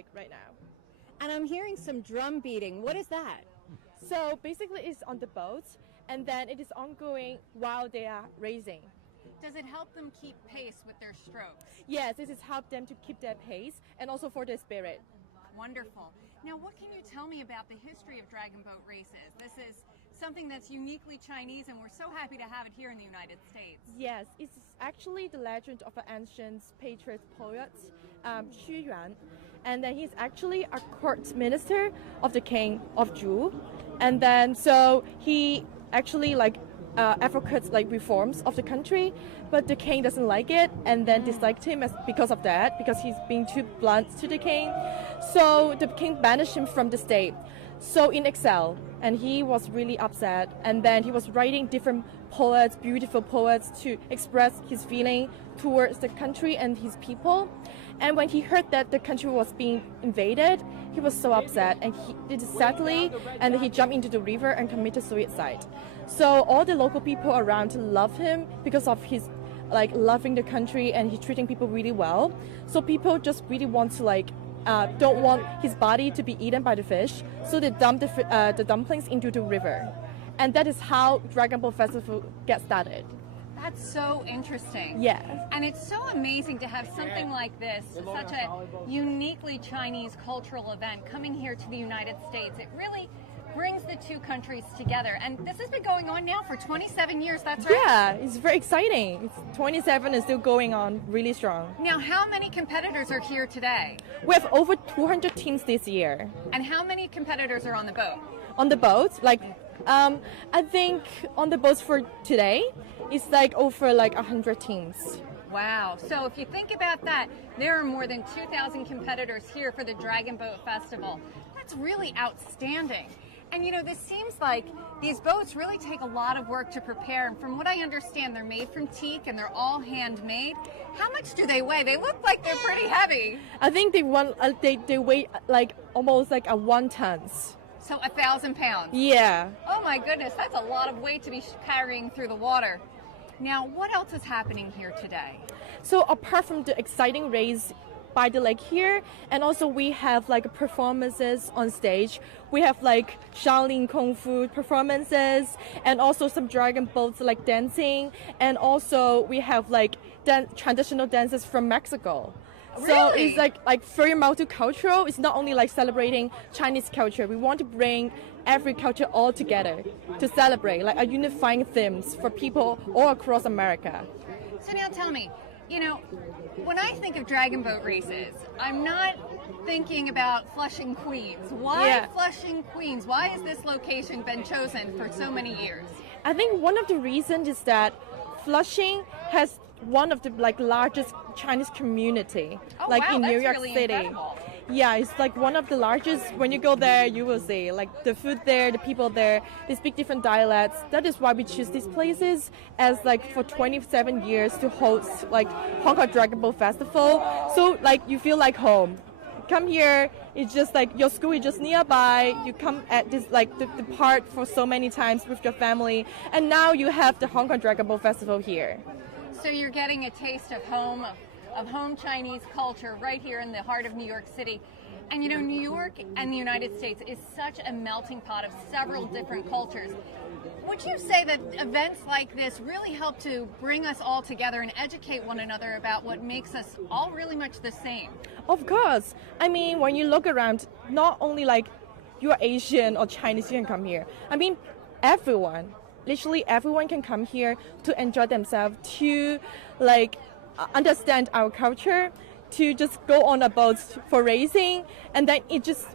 like right now. And I'm hearing some drum beating. What is that? So basically it's on the boat, and then it is ongoing while they are racing. Does it help them keep pace with their strokes? Yes, this has helped them to keep their pace and also for their spirit. Wonderful. Now, what can you tell me about the history of dragon boat races? This is something that's uniquely Chinese, and we're so happy to have it here in the United States. Yes, it's actually the legend of an ancient patriot poet, Xu Yuan. And then he's actually a court minister of the king of Zhu. And then so he actually advocates reforms of the country, but the king doesn't like it and then disliked him because of that, because he's being too blunt to the king. So the king banished him from the state, so in exile, and he was really upset. And then he was writing different poets, beautiful poets, to express his feeling towards the country and his people. And when he heard that the country was being invaded, he was so upset, and he did it sadly, and he jumped into the river and committed suicide. So all the local people around love him because of his loving the country, and he's treating people really well. So people just really want to don't want his body to be eaten by the fish, so they dump the dumplings into the river. And that is how Dragon Boat Festival gets started. That's so interesting. Yeah. And it's so amazing to have something like this, such a uniquely Chinese cultural event coming here to the United States. It really brings the two countries together. And this has been going on now for 27 years, that's right? Yeah, it's very exciting. It's 27 and still going on really strong. Now, how many competitors are here today? We have over 200 teams this year. And how many competitors are on the boat? On the boat, I think on the boats for today, it's over 100 teams. Wow. So if you think about that, there are more than 2,000 competitors here for the Dragon Boat Festival. That's really outstanding. And this seems like these boats really take a lot of work to prepare. And from what I understand, they're made from teak and they're all handmade. How much do they weigh? They look like they're pretty heavy. I think they weigh almost 1 ton. So 1,000 pounds. Yeah. Oh my goodness, that's a lot of weight to be carrying through the water. Now, what else is happening here today? So apart from the exciting race by the lake here, and also we have performances on stage. We have Shaolin Kung Fu performances, and also some dragon boats dancing, and also we have traditional dances from Mexico. Really? So it's very multicultural. It's not only celebrating Chinese culture. We want to bring every culture all together to celebrate a unifying themes for people all across America. So now tell me, when I think of dragon boat races, I'm not thinking about Flushing, Queens. Why Flushing, Queens? Why has this location been chosen for so many years? I think one of the reasons is that Flushing has one of the largest Chinese community in New York really City. Incredible. Yeah, it's one of the largest. When you go there, you will see the food there, the people there, they speak different dialects. That is why we choose these places as for 27 years to host Hong Kong Dragon Boat Festival. So you feel like home. Come here, it's just your school is just nearby. You come at this the park for so many times with your family, and now you have the Hong Kong Dragon Boat Festival here. So you're getting a taste of home Chinese culture right here in the heart of New York City. And New York and the United States is such a melting pot of several different cultures. Would you say that events like this really help to bring us all together and educate one another about what makes us all really much the same? Of course. I mean, when you look around, not only you're Asian or Chinese, you can come here. I mean, everyone. Literally everyone can come here to enjoy themselves, to understand our culture, to just go on a boat for racing, and then it just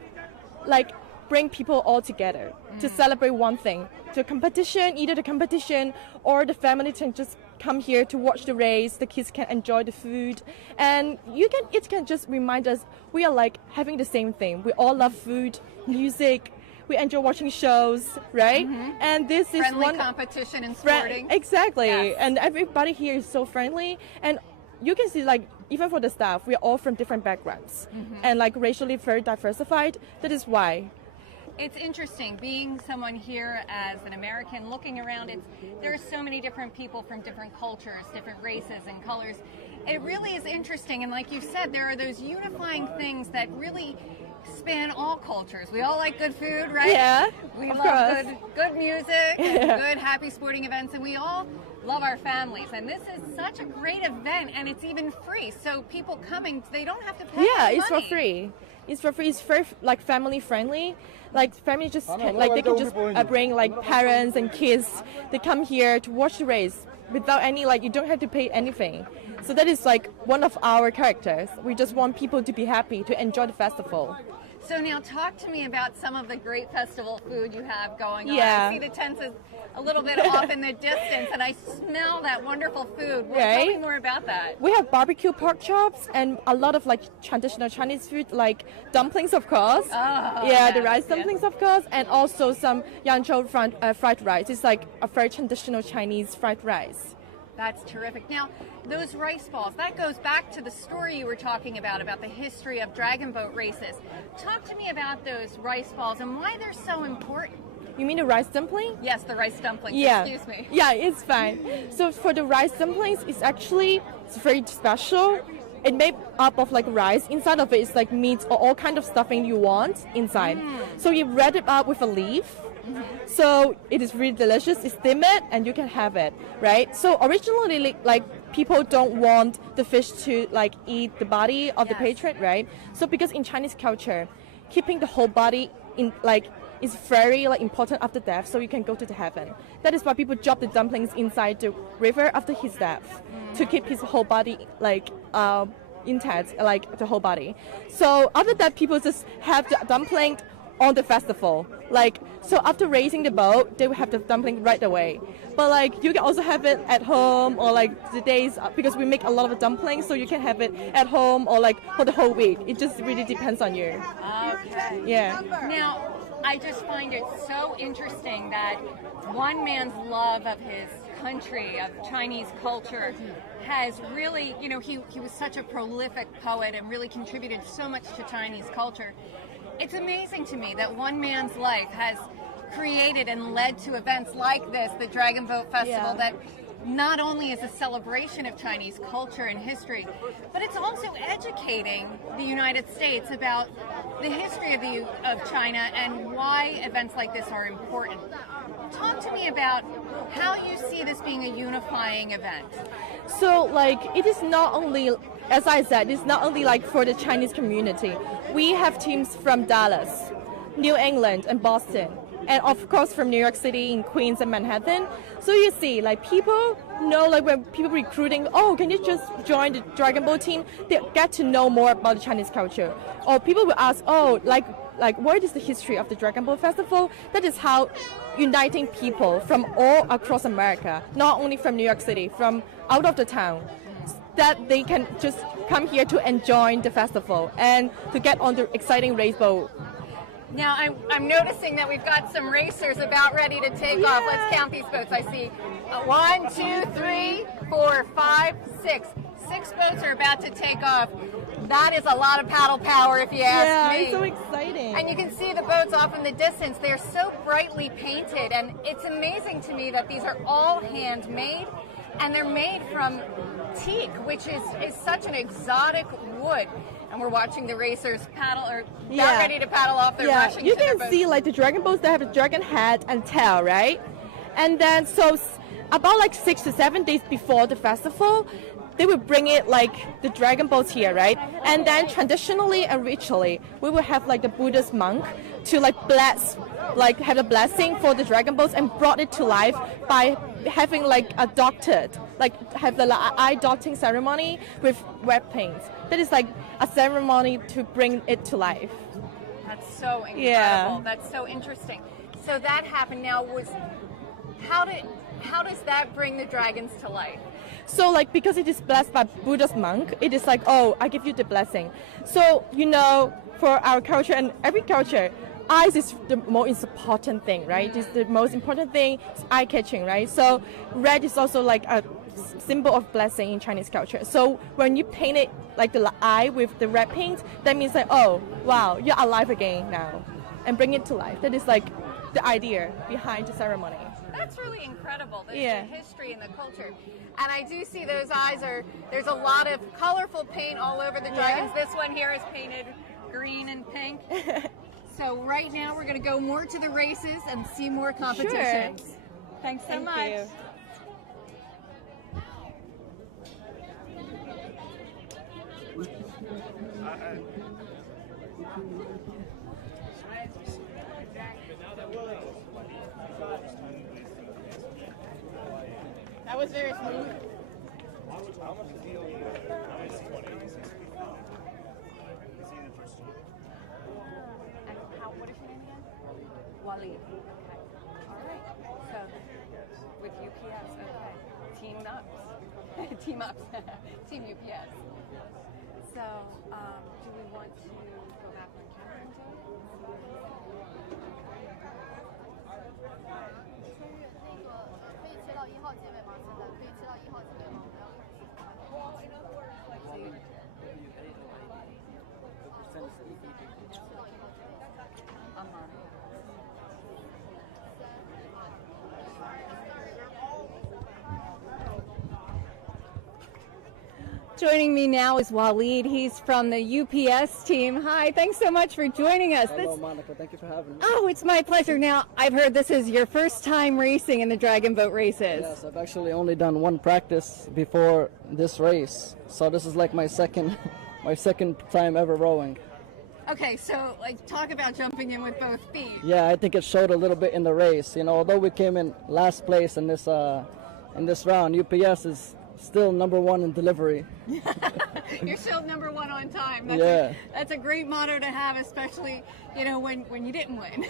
bring people all together to celebrate one thing. The competition, either the competition or the family can just come here to watch the race. The kids can enjoy the food, and it can just remind us we are having the same thing. We all love food, music. We enjoy watching shows, right? Mm-hmm. And this is friendly competition in sporting. Exactly. Yes. And everybody here is so friendly. And you can see, even for the staff, we're all from different backgrounds and racially very diversified. That is why. It's interesting being someone here as an American looking around. There are so many different people from different cultures, different races and colors. it really is interesting. And like you said, there are those unifying things that really span all cultures. We all like good food, right? Yeah, We of love course. good music and good happy sporting events, and we all love our families. And this is such a great event, and it's even free. So people coming, they don't have to pay Yeah, any it's for money. free. It's for free. It's very like family friendly. Like family just can, like they can just bring like parents and kids. They come here to watch the race without any like you don't have to pay anything. So that is like one of our characters. We just want people to be happy to enjoy the festival. So now talk to me about some of the great festival food you have going on. Yeah. I see the tents is a little bit off in the distance, and I smell that wonderful food. Well, Right. Tell me more about that. We have barbecue pork chops and a lot of like traditional Chinese food like dumplings, of course. yes, the rice yes. dumplings, of course, and also some Yangzhou fried rice. It's like a very traditional Chinese fried rice. That's terrific. Now, those rice balls, that goes back to the story you were talking about the history of dragon boat races. Talk to me about those rice balls and why they're so important. You mean the rice dumpling? Yes, the rice dumplings. Yeah. Excuse me. Yeah, it's fine. So for the rice dumplings, it's very special. It made up of like rice. Inside of it is like meat or all kind of stuffing you want inside. So you wrap it up with a leaf. So it is really delicious. You steam it and you can have it, right? So originally, like people don't want the fish to like eat the body of the Yes. patron, right? So because in Chinese culture, keeping the whole body in like is very like important after death, so you can go to the heaven. That is why people drop the dumplings inside the river after his death to keep his whole body like intact, like the whole body. So after that, people just have the dumpling on the festival. Like, so after raising the boat, they will have the dumpling right away. But like, you can also have it at home or like the days, because we make a lot of dumplings, so you can have it at home or like for the whole week. It just really depends on you. Okay. Yeah. Now, I just find it so interesting that one man's love of his country, of Chinese culture, has really, he was such a prolific poet and really contributed so much to Chinese culture. It's amazing to me that one man's life has created and led to events like this, the Dragon Boat Festival, Yeah. that not only is a celebration of Chinese culture and history, but it's also educating the United States about the history of China and why events like this are important. Talk to me about how you see this being a unifying event. So like it is not only, as I said, it's not only like for the Chinese community. We have teams from Dallas, New England, and Boston, and of course from New York City, in Queens and Manhattan. So you see, like people know, like when people recruiting, oh, can you just join the Dragon Boat team? They get to know more about the Chinese culture. Or people will ask, oh, like what is the history of the Dragon Boat Festival? That is how uniting people from all across America, not only from New York City, from out of the town, that they can just come here to enjoy the festival and to get on the exciting race boat. Now, I'm noticing that we've got some racers about ready to take off. Let's count these boats. I see 1, 2, 3, 4, 5, 6. 6 boats are about to take off. That is a lot of paddle power, if you ask me. It's so exciting. And you can see the boats off in the distance. They're so brightly painted, and it's amazing to me that these are all handmade, and they're made from teak, which is such an exotic wood. And we're watching the racers paddle, or about ready to paddle off. They're rushing you to their can boats. see like the dragon boats that have a dragon head and tail, right? And then about like 6 to 7 days before the festival, they will bring it like the dragon boats here, right? And then traditionally and ritually, we will have like the Buddhist monk to like bless, like have a blessing for the dragon boats and brought it to life by having like a doctored, like have the eye dotting ceremony with wet paint. That is like a ceremony to bring it to life. That's so incredible. Yeah. That's so interesting. So that happened. Now, how does that bring the dragons to life? So like because it is blessed by Buddhist monk, it is like, oh, I give you the blessing. So for our culture and every culture, eyes is the most important thing, right? It's the most important thing. It's eye catching, right? So red is also like a symbol of blessing in Chinese culture. So when you paint it like the eye with the red paint, that means like, oh wow, you're alive again now, and bring it to life. That is like the idea behind the ceremony. That's really incredible. There's Yeah. the history and the culture. And I do see those eyes there's a lot of colorful paint all over the dragons. This one here is painted green and pink. So right now we're going to go more to the races and see more competitions. Sure. Thanks so Thank much. you. That was very smooth. What is your name again? Waleed. Okay. All right. So, with UPS, okay. Team ups. Team ups. Team UPS. So, do we want to go back on camera and do it? 可以切到1号结尾吗？现在可以切到1号结尾吗？我要看。Joining me now is Waleed. He's from the UPS team. Hi, thanks so much for joining us. Hello, Monica. Thank you for having me. Oh, it's my pleasure. Now, I've heard this is your first time racing in the Dragon Boat races. Yes, I've actually only done one practice before this race, so this is like my second time ever rowing. Okay, so talk about jumping in with both feet. Yeah, I think it showed a little bit in the race. You know, although we came in last place in this round, UPS is still #1 in delivery. You're still #1 on time. That's a great motto to have, especially when you didn't win.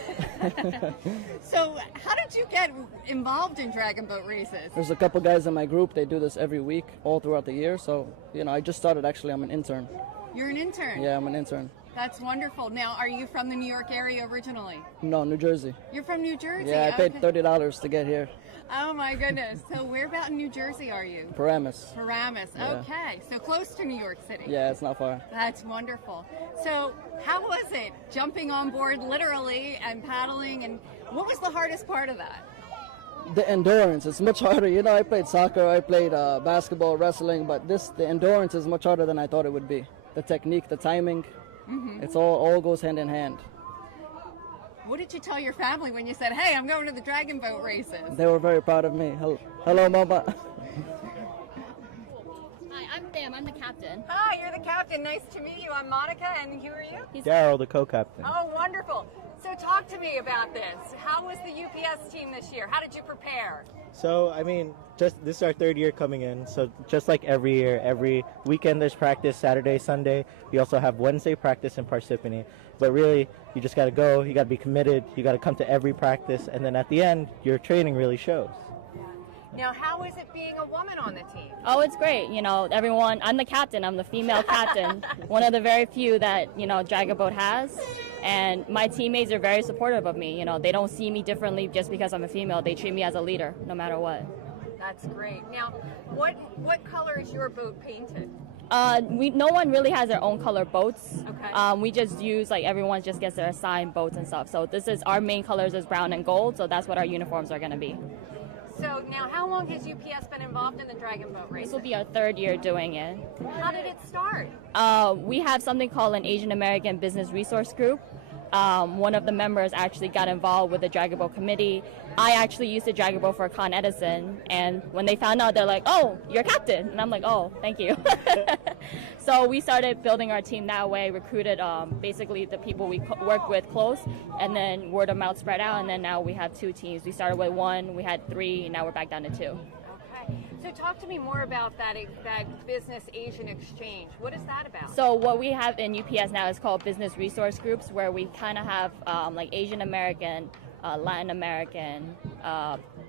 So how did you get involved in Dragon Boat races? There's a couple guys in my group. They do this every week, all throughout the year. So I just started. Actually, I'm an intern. You're an intern? Yeah, I'm an intern. That's wonderful. Now, are you from the New York area originally? No, New Jersey. You're from New Jersey? Yeah, I paid $30 to get here. Oh my goodness. So where about in New Jersey are you? Paramus. Paramus. Yeah. Okay. So close to New York City. Yeah, it's not far. That's wonderful. So how was it jumping on board literally and paddling, and what was the hardest part of that? The endurance is much harder. I played soccer, I played basketball, wrestling, but the endurance is much harder than I thought it would be. The technique, the timing, it's all goes hand in hand. What did you tell your family when you said, hey, I'm going to the Dragon Boat races? They were very proud of me. Hello, Mama. Hi, I'm Sam. I'm the captain. Hi, you're the captain. Nice to meet you. I'm Monica, and who are you? Daryl, the co-captain. Oh, wonderful. So talk to me about this. How was the UPS team this year? How did you prepare? So, this is our 3rd year coming in. So just like every year, every weekend there's practice, Saturday, Sunday. We also have Wednesday practice in Parsippany. But really, you just got to go. You got to be committed. You got to come to every practice. And then at the end, your training really shows. Now, how is it being a woman on the team? Oh, it's great. Everyone, I'm the captain. I'm the female captain. One of the very few that, Dragon Boat has. And my teammates are very supportive of me. They don't see me differently just because I'm a female. They treat me as a leader, no matter what. That's great. Now, what color is your boat painted? No one really has their own color boats. Okay. We just use, everyone just gets their assigned boats and stuff. So this is, our main colors is brown and gold. So that's what our uniforms are going to be. So now, how long has UPS been involved in the Dragon Boat race? This will be our 3rd year doing it. How did it start? We have something called an Asian American Business Resource Group. One of the members actually got involved with the Dragon Boat committee. I actually used to Dragon Boat for Con Edison, and when they found out, they're like, oh, you're captain. And I'm like, oh, thank you. So we started building our team that way, recruited basically the people we work with close, and then word of mouth spread out, and then now we have 2 teams. We started with 1, we had 3, and now we're back down to 2. Okay. So talk to me more about that business Asian exchange. What is that about? So what we have in UPS now is called business resource groups, where we kind of have Asian American, Latin American,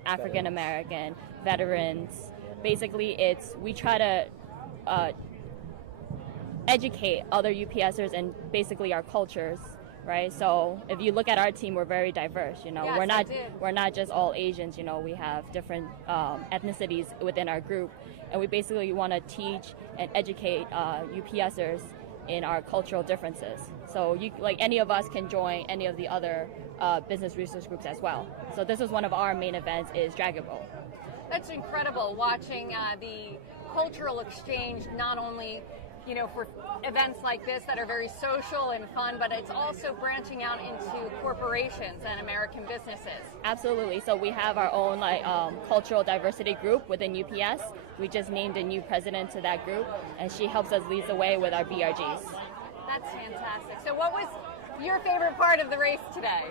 African American, veterans. Basically, we try to educate other UPSers and basically our cultures, right? So if you look at our team, we're very diverse. Yes, we're not just all Asians. We have different ethnicities within our group, and we basically want to teach and educate UPSers in our cultural differences. So you, like any of us can join any of the other business resource groups as well. So this is one of our main events, is Dragon Boat. That's incredible, watching the cultural exchange, not only for events like this that are very social and fun, but it's also branching out into corporations and American businesses. Absolutely. So we have our own cultural diversity group within UPS. We just named a new president to that group, and she helps us lead the way with our BRGs. That's fantastic. So what was your favorite part of the race today?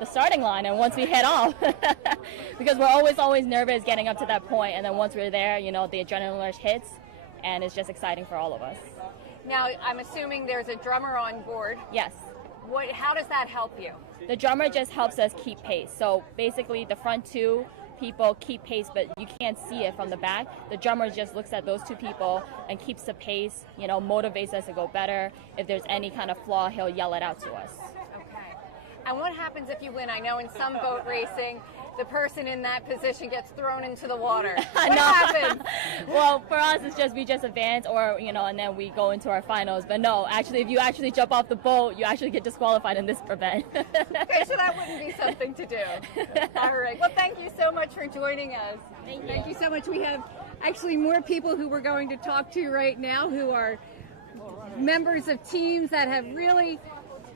The starting line, and once we head off, because we're always nervous getting up to that point, and then once we're there, the adrenaline rush hits, and it's just exciting for all of us. Now, I'm assuming there's a drummer on board. Yes. How does that help you? The drummer just helps us keep pace. So basically the front two people keep pace, but you can't see it from the back. The drummer just looks at those two people and keeps the pace, motivates us to go better. If there's any kind of flaw, he'll yell it out to us. Okay. And what happens if you win? I know in some boat racing, the person in that position gets thrown into the water. What happens? Well, for us, it's just we just advance, or and then we go into our finals. But no, actually, if you actually jump off the boat, you actually get disqualified in this event. Okay, so that wouldn't be something to do. All right. Well, thank you so much for joining us. Thank you so much. We have actually more people who we're going to talk to right now, who are members of teams that have really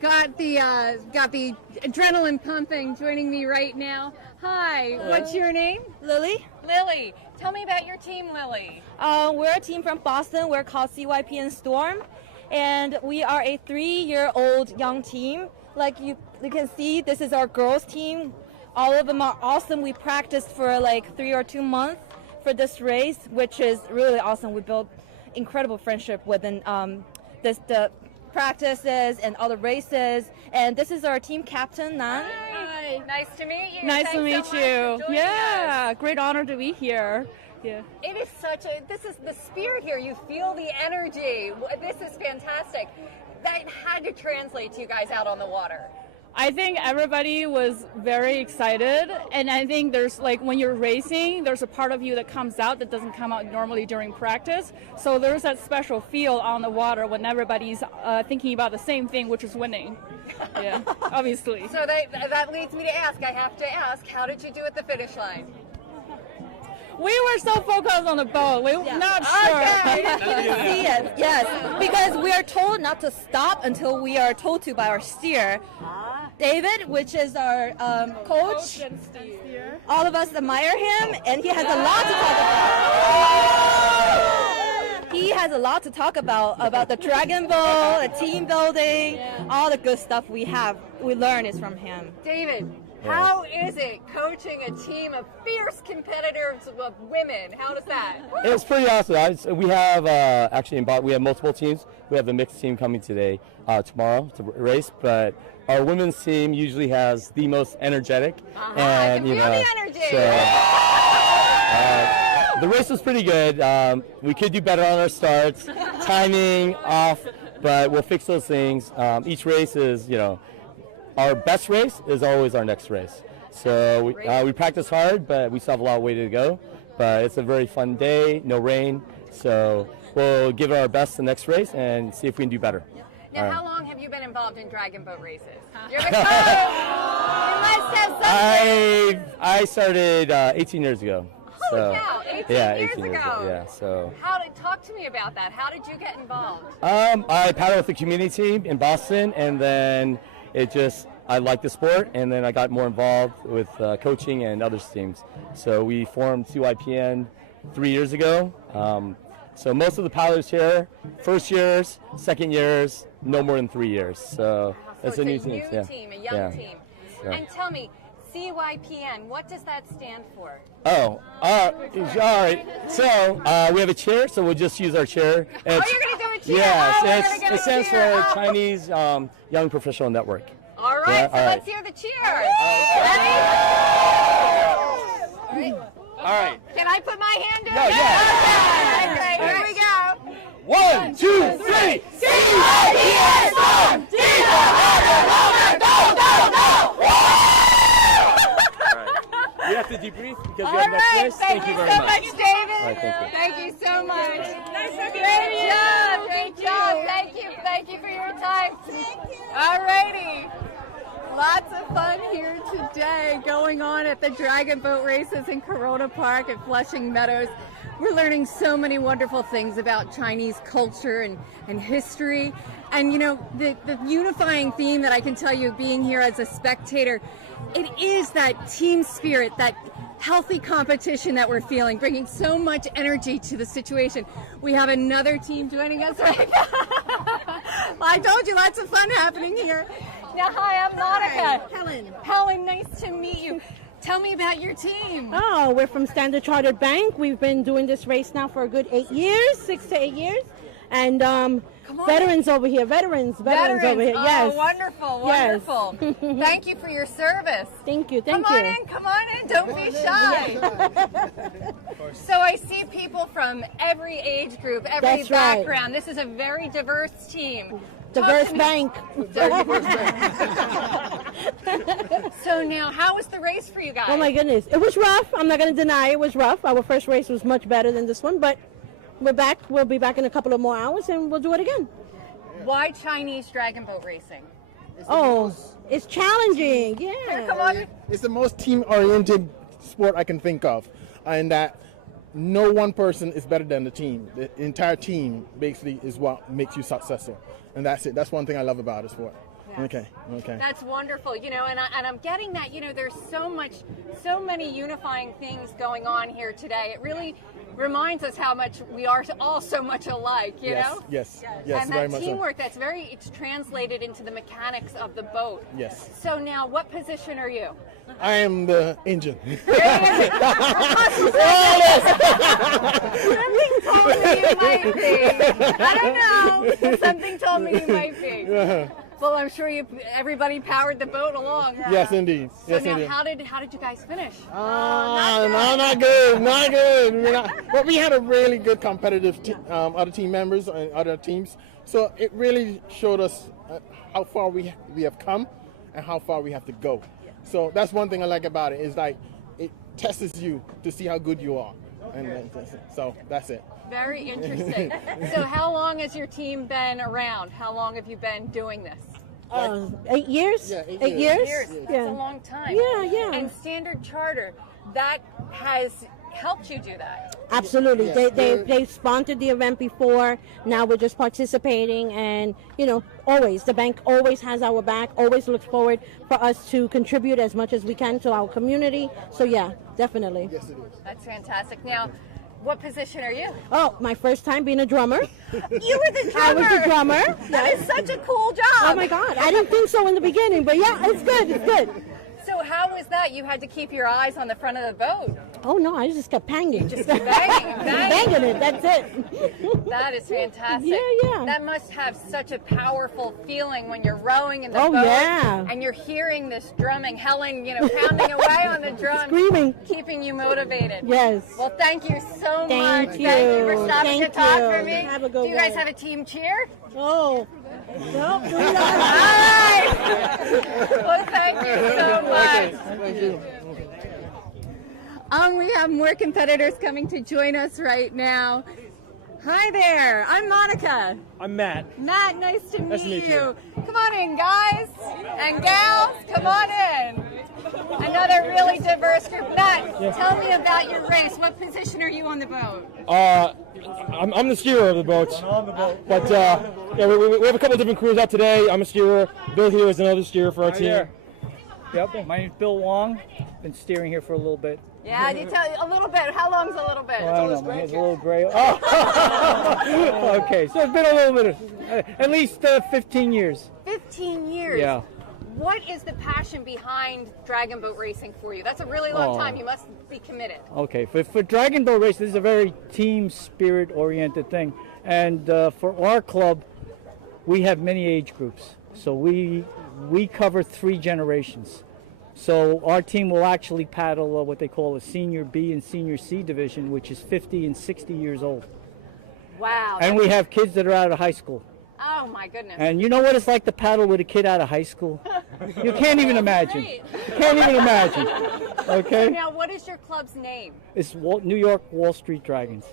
got the adrenaline pumping, joining me right now. Hi, what's your name? Lily. Lily, tell me about your team, Lily. We're a team from Boston. We're called CYPN Storm, and we are a 3-year-old young team. Like you can see, this is our girls team. All of them are awesome. We practiced for like 3 or 2 months for this race, which is really awesome. We built incredible friendship within the practices and other races. And this is our team captain, Nan. Hi. Nice to meet you. Nice to meet you. Yeah, great honor to be here. Yeah. It is this is the spirit here. You feel the energy. This is fantastic. That had to translate to you guys out on the water. I think everybody was very excited, and I think there's when you're racing, there's a part of you that comes out that doesn't come out normally during practice. So there's that special feel on the water when everybody's thinking about the same thing, which is winning. Yeah, obviously. So that leads me to ask. I have to ask, how did you do at the finish line? We were so focused on the boat. We're not sure. Okay. See it, yes. Because we are told not to stop until we are told to by our steer. David, which is our coach. All of us admire him, and he has a lot to talk about. He has a lot to talk about the Dragon Ball, the team building, all the good stuff we learn is from him. David, how is it coaching a team of fierce competitors of women? How does that? It was pretty awesome. We have we have multiple teams. We have the mixed team coming today, tomorrow to race, but our women's team usually has the most energetic, and I can feel the energy. So, the race was pretty good. We could do better on our starts, timing off, but we'll fix those things. Each race is, our best race is always our next race. So we practice hard, but we still have a lot of way to go. But it's a very fun day, no rain, so we'll give it our best the next race and see if we can do better. Now, how long have you been involved in dragon boat races? You're you must have something. I started 18 years ago. Holy cow, 18 years ago. Yeah, so. Talk to me about that. How did you get involved? I paddled with the community team in Boston, and then I liked the sport, and then I got more involved with coaching and other teams. So we formed CYPN 3 years ago. So most of the paddlers here, first years, second years, no more than 3 years. So it's a new team. A young team. So. And tell me, CYPN, what does that stand for? All right. So we have a chair, so we'll just use our chair. You're going to do a cheer? Yes, it stands for Chinese Young Professional Network. All right, let's hear the cheer. All right. Can I put my hand in? No, yeah. Okay, here we go. 1, 2, 3. CYPN Storm! We have to debrief because we have next race. Thank you so much, David. All right, thank you. Thank you so much. Nice to meet Great job. Great job. Thank you. you for your time. All righty. Lots of fun here today going on at the Dragon Boat Races in Corona Park at Flushing Meadows. We're learning so many wonderful things about Chinese culture and history. And, you know, the unifying theme that I can tell you being here as a spectator, it is that team spirit, that healthy competition that we're feeling, bringing so much energy to the situation. We have another team joining us right now. Well, I told you, lots of fun happening here. Now, hi, I'm Monica. Helen. Helen, nice to meet you. Tell me about your team. Oh, we're from Standard Chartered Bank. We've been doing this race now for a good 8 years, 6 to 8 years. And veterans over here, veterans over here. Oh, Yes. wonderful, Yes. wonderful. Thank you for your service. Thank you. Come on in, don't be shy. So I see people from every age group, every That's right. background. This is a very diverse team. Diverse bank. So now, how was the race for you guys? Oh my goodness. It was rough. I'm not going to deny it was rough. Our first race was much better than this one, but we're back. We'll be back in a couple of more hours and we'll do it again. Why Chinese dragon boat racing? It's challenging. Yeah. Come on. It's the most team-oriented sport I can think of, in that no one person is better than the team. The entire team basically is what makes you successful, and that's it. That's one thing I love about the sport. Yeah. Okay. That's wonderful, you know, and I'm getting that, you know, there's so many unifying things going on here today. It really reminds us how much we are all so much alike, you know? Yes, and very that much teamwork, it's translated into the mechanics of the boat. Yes. So now, what position are you? I am the engine. Something told me you might be. I don't know. Something told me you might be. Well, I'm sure everybody powered the boat along. Yes, indeed. So now, how did you guys finish? Not good. But we had a really good competitive other team members and other teams. So it really showed us how far we have come and how far we have to go. So that's one thing I like about it, is like it tests you to see how good you are. And so that's it. Very interesting. So how long has your team been around? How long have you been doing this? 8 years? Yeah, 8 years? That's Yeah. a long time. Yeah. And Standard Charter, that has helped you do that. Absolutely. Yeah. They sponsored the event before. Now we're just participating, and you know, always the bank always has our back. Always looks forward for us to contribute as much as we can to our community. So yeah, definitely. Yes, it is. That's fantastic. Now, what position are you? Oh, my first time being a drummer. You were the drummer. I was the drummer. That is such a cool job. Oh my God, I didn't think so in the beginning, but yeah, it's good. It's good. So how was that? You had to keep your eyes on the front of the boat. Oh no, I just kept banging. Just banging it. That's it. That is fantastic. Yeah. That must have such a powerful feeling when you're rowing in the Oh, boat yeah. and you're hearing this drumming. Helen, you know, pounding away on the drum, Screaming. keeping you motivated. Yes. Well, thank you so Thank much. you. Thank you for stopping Thank to talk you. for me. Have a good Do you guys one. have a team cheer? Oh. No, do All not. right. Well, thank you so much. Thank you. We have more competitors coming to join us right now. Hi there, I'm Monica. I'm Matt. Matt, nice to meet meet you. Come on in, guys and gals. Come on in. Another really diverse group. Matt, tell me about your race. What position are you on the boat? I'm the steerer of the boat. But yeah, we have a couple of different crews out today. I'm a steerer. Bill here is another steerer for our team. Yep, my name's Bill Wong. Been steering here for a little bit. Yeah, you tell a little bit. How long's a little bit? I don't know, my hair's a little gray. Oh. Okay, so it's been a little bit of, at least 15 years. 15 years. Yeah. What is the passion behind dragon boat racing for you? That's a really long time. You must be committed. Okay, for Dragon Boat Race, this is a very team spirit oriented thing. And for our club, we have many age groups. So we cover 3 generations. So our team will actually paddle what they call a senior B and senior C division, which is 50 and 60 years old. Wow. And we have kids that are out of high school. Oh my goodness. And you know what it's like to paddle with a kid out of high school? You can't even imagine. You can't even imagine. Okay? Now, what is your club's name? It's New York Wall Street Dragons.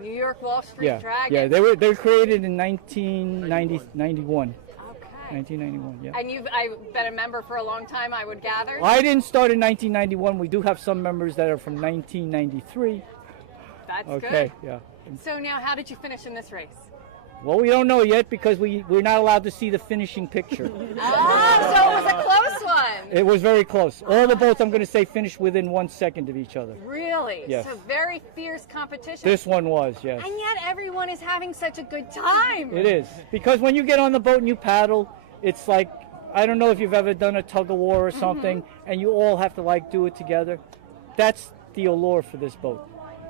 New York Wall Street Yeah, Dragons. yeah. They were created in 1991. Okay. 1991. Yeah. And I've been a member for a long time, I would gather. I didn't start in 1991. We do have some members that are from 1993. That's okay. good. Yeah. So now, how did you finish in this race? Well, we don't know yet because we're not allowed to see the finishing picture. Ah, so it was a close one. It was very close. All the boats, I'm going to say, finished within 1 second of each other. Really? Yes. So very fierce competition. This one was, yes. And yet everyone is having such a good time. It is. Because when you get on the boat and you paddle, it's like, I don't know if you've ever done a tug of war or something, and you all have to like do it together. That's the allure for this boat.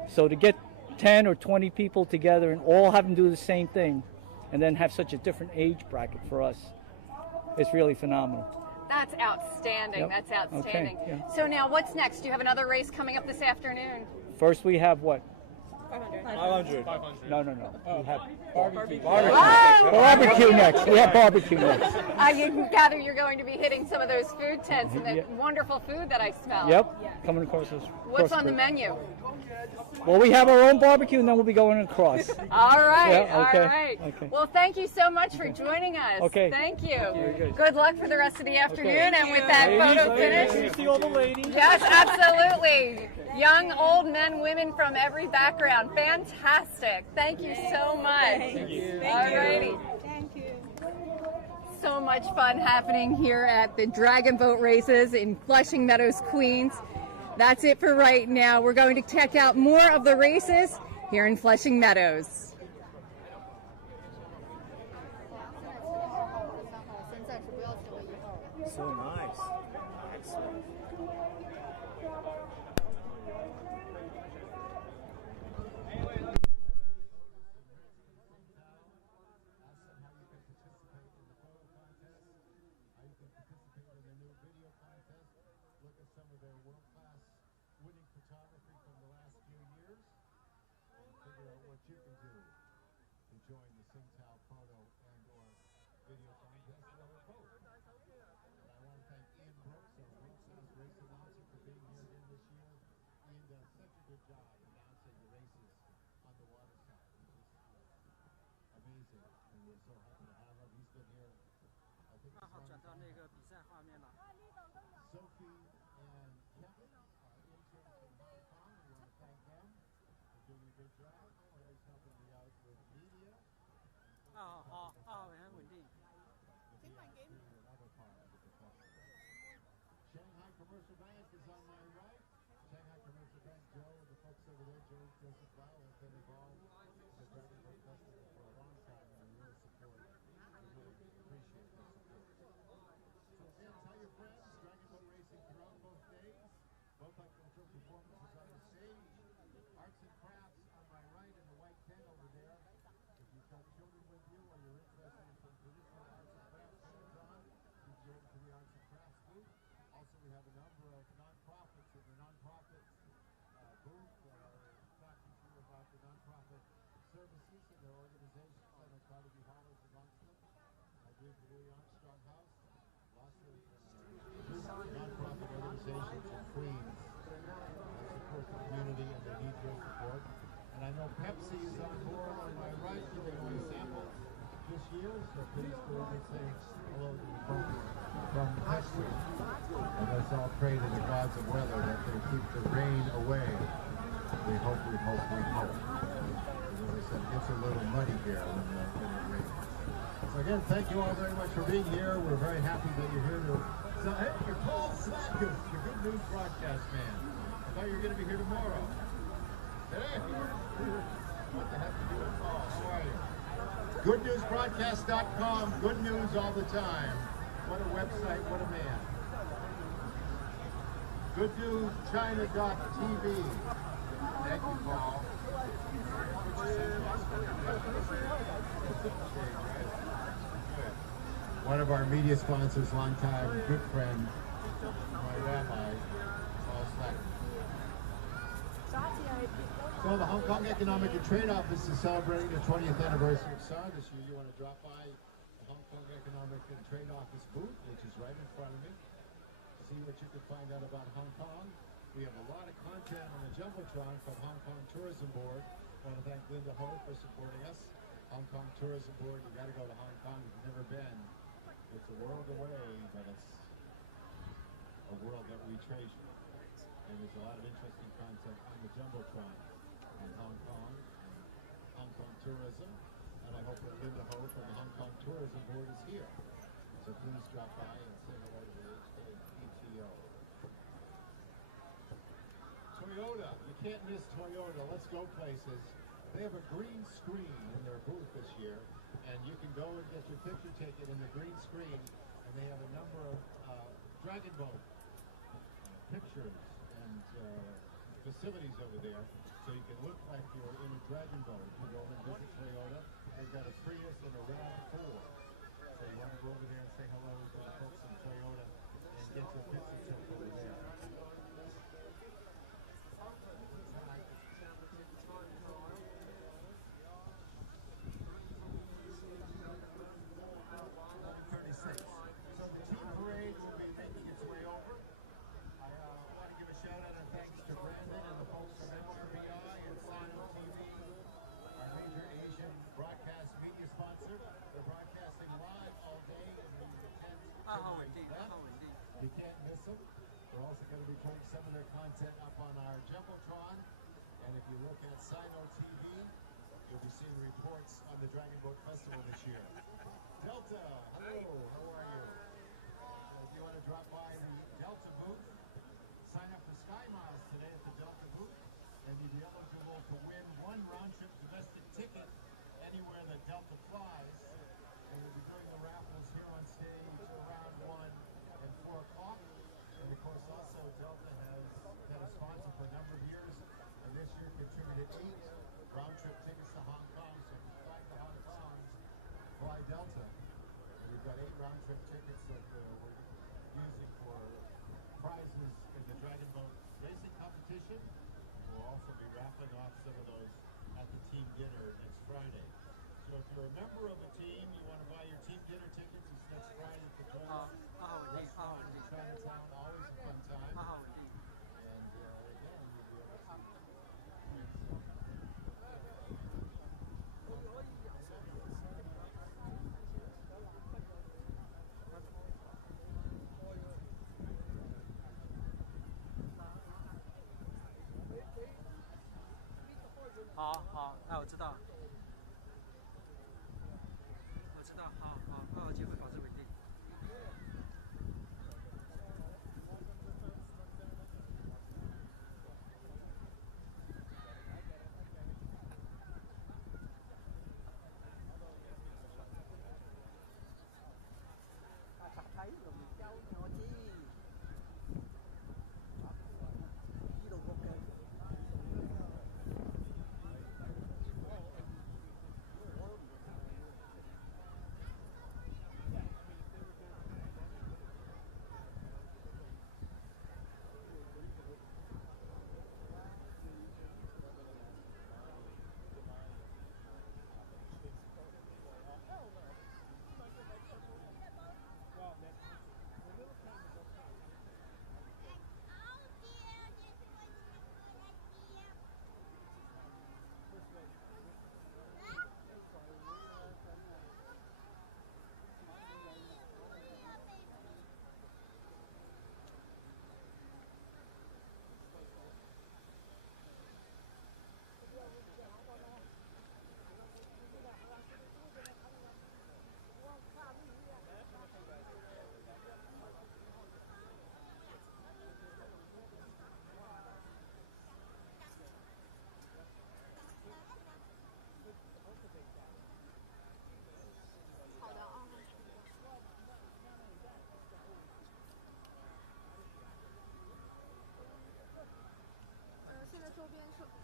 So to get 10 or 20 people together and all have them do the same thing and then have such a different age bracket for us, it's really phenomenal. That's outstanding. Yep. That's outstanding. Okay, yeah. So now what's next? Do you have another race coming up this afternoon? First we have what? 500. No. We have Barbecue. barbecue next. We have barbecue next. You can gather you're going to be hitting some of those food tents and the wonderful food that I smell. Yep, coming across this. What's on the menu? Well, we have our own barbecue and then we'll be going across. All right, Yeah, okay, all right. okay. Well, thank you so much for joining us. Okay. Thank you. good. Good luck for the rest of the afternoon and with that photo finish. See all the ladies. Yes, absolutely. Young, old men, women from every background. Fantastic. Thank you so much. Thank you. All righty. So much fun happening here at the Dragon Boat Races in Flushing Meadows, Queens. That's it for right now. We're going to check out more of the races here in Flushing Meadows. 先暂时不要求1号。 So nice. Excellent. Pepsi is on board on my right giving away samples this year, so please go over and say hello to the folks from Pepsi. And let's all pray to the gods of weather that they keep the rain away. We hope, we hope, we hope. As I said, it gets a little muddy here when it rains. So again, thank you all very much for being here. We're very happy that you're here to... So, hey, you're Paul Slackus, your Good News broadcast man. I thought you were going to be here tomorrow. Hey! What the heck are you doing, Paul? How are you? GoodNewsBroadcast.com. Good news all the time. What a website, what a man. GoodNewsChina.tv. Thank you, Paul. One of our media sponsors, longtime good friend, my rabbi, Paul Slack. So the Hong Kong Economic and Trade Office is celebrating the 20th anniversary of SAR this year. You want to drop by the Hong Kong Economic and Trade Office booth, which is right in front of me. See what you can find out about Hong Kong. We have a lot of content on the Jumbotron from Hong Kong Tourism Board, want to thank Linda Ho for supporting us. Hong Kong Tourism Board, you got to go to Hong Kong if you've never been. It's a world away, but it's a world that we treasure. And there's a lot of interesting content on the Jumbotron in Hong Kong and Hong Kong tourism. And I hope that Linda Ho from the Hong Kong Tourism Board is here. So please drop by and say hello to the HKPTO. Toyota, you can't miss Toyota. Let's go places. They have a green screen in their booth this year, and you can go and get your picture taken in the green screen, and they have a number of Dragon Boat pictures and facilities over there, so you can look like you're in a Dragon Boat. You go and visit Toyota. They've got a Prius and a RAV4. So you want to go over there and say hello to the folks from Toyota and get your picture took over there. So the team parade will be making its way over. I want to give a shout out and thanks to Brandon and the folks from MRBI and Sino TV, our major Asian broadcast media sponsor. They're broadcasting live all day in the tent. You can't miss them. We're also going to be putting some of their content up on our Jumbotron. And if you look at Sino TV, you'll be seeing reports on the Dragon Boat Festival this year. Delta, hello, how are you? If you want to drop by the Delta booth, sign up for Sky Miles today at the Delta booth, and you'll be eligible to win one round-trip domestic ticket anywhere that Delta flies. And we'll be doing the raffles here on stage around 1 and 4 o'clock. And of course, also Delta has been a sponsor for a number of years, and this year contributed 8 round-trip tickets to Hong Kong. So if you fly to Hong Kong, fly Delta. And we've got 8 round-trip tickets that we're using for prizes in the Dragon Boat racing competition. We'll also be raffling off some of those at the team dinner next Friday. So if you're a member of a team, you want to buy your team dinner tickets, it's next Friday at the Joyous Restaurant in Chinatown. Always a fun time. And again, you'll be able to好，哎，我知道，好，那我就会保持稳定。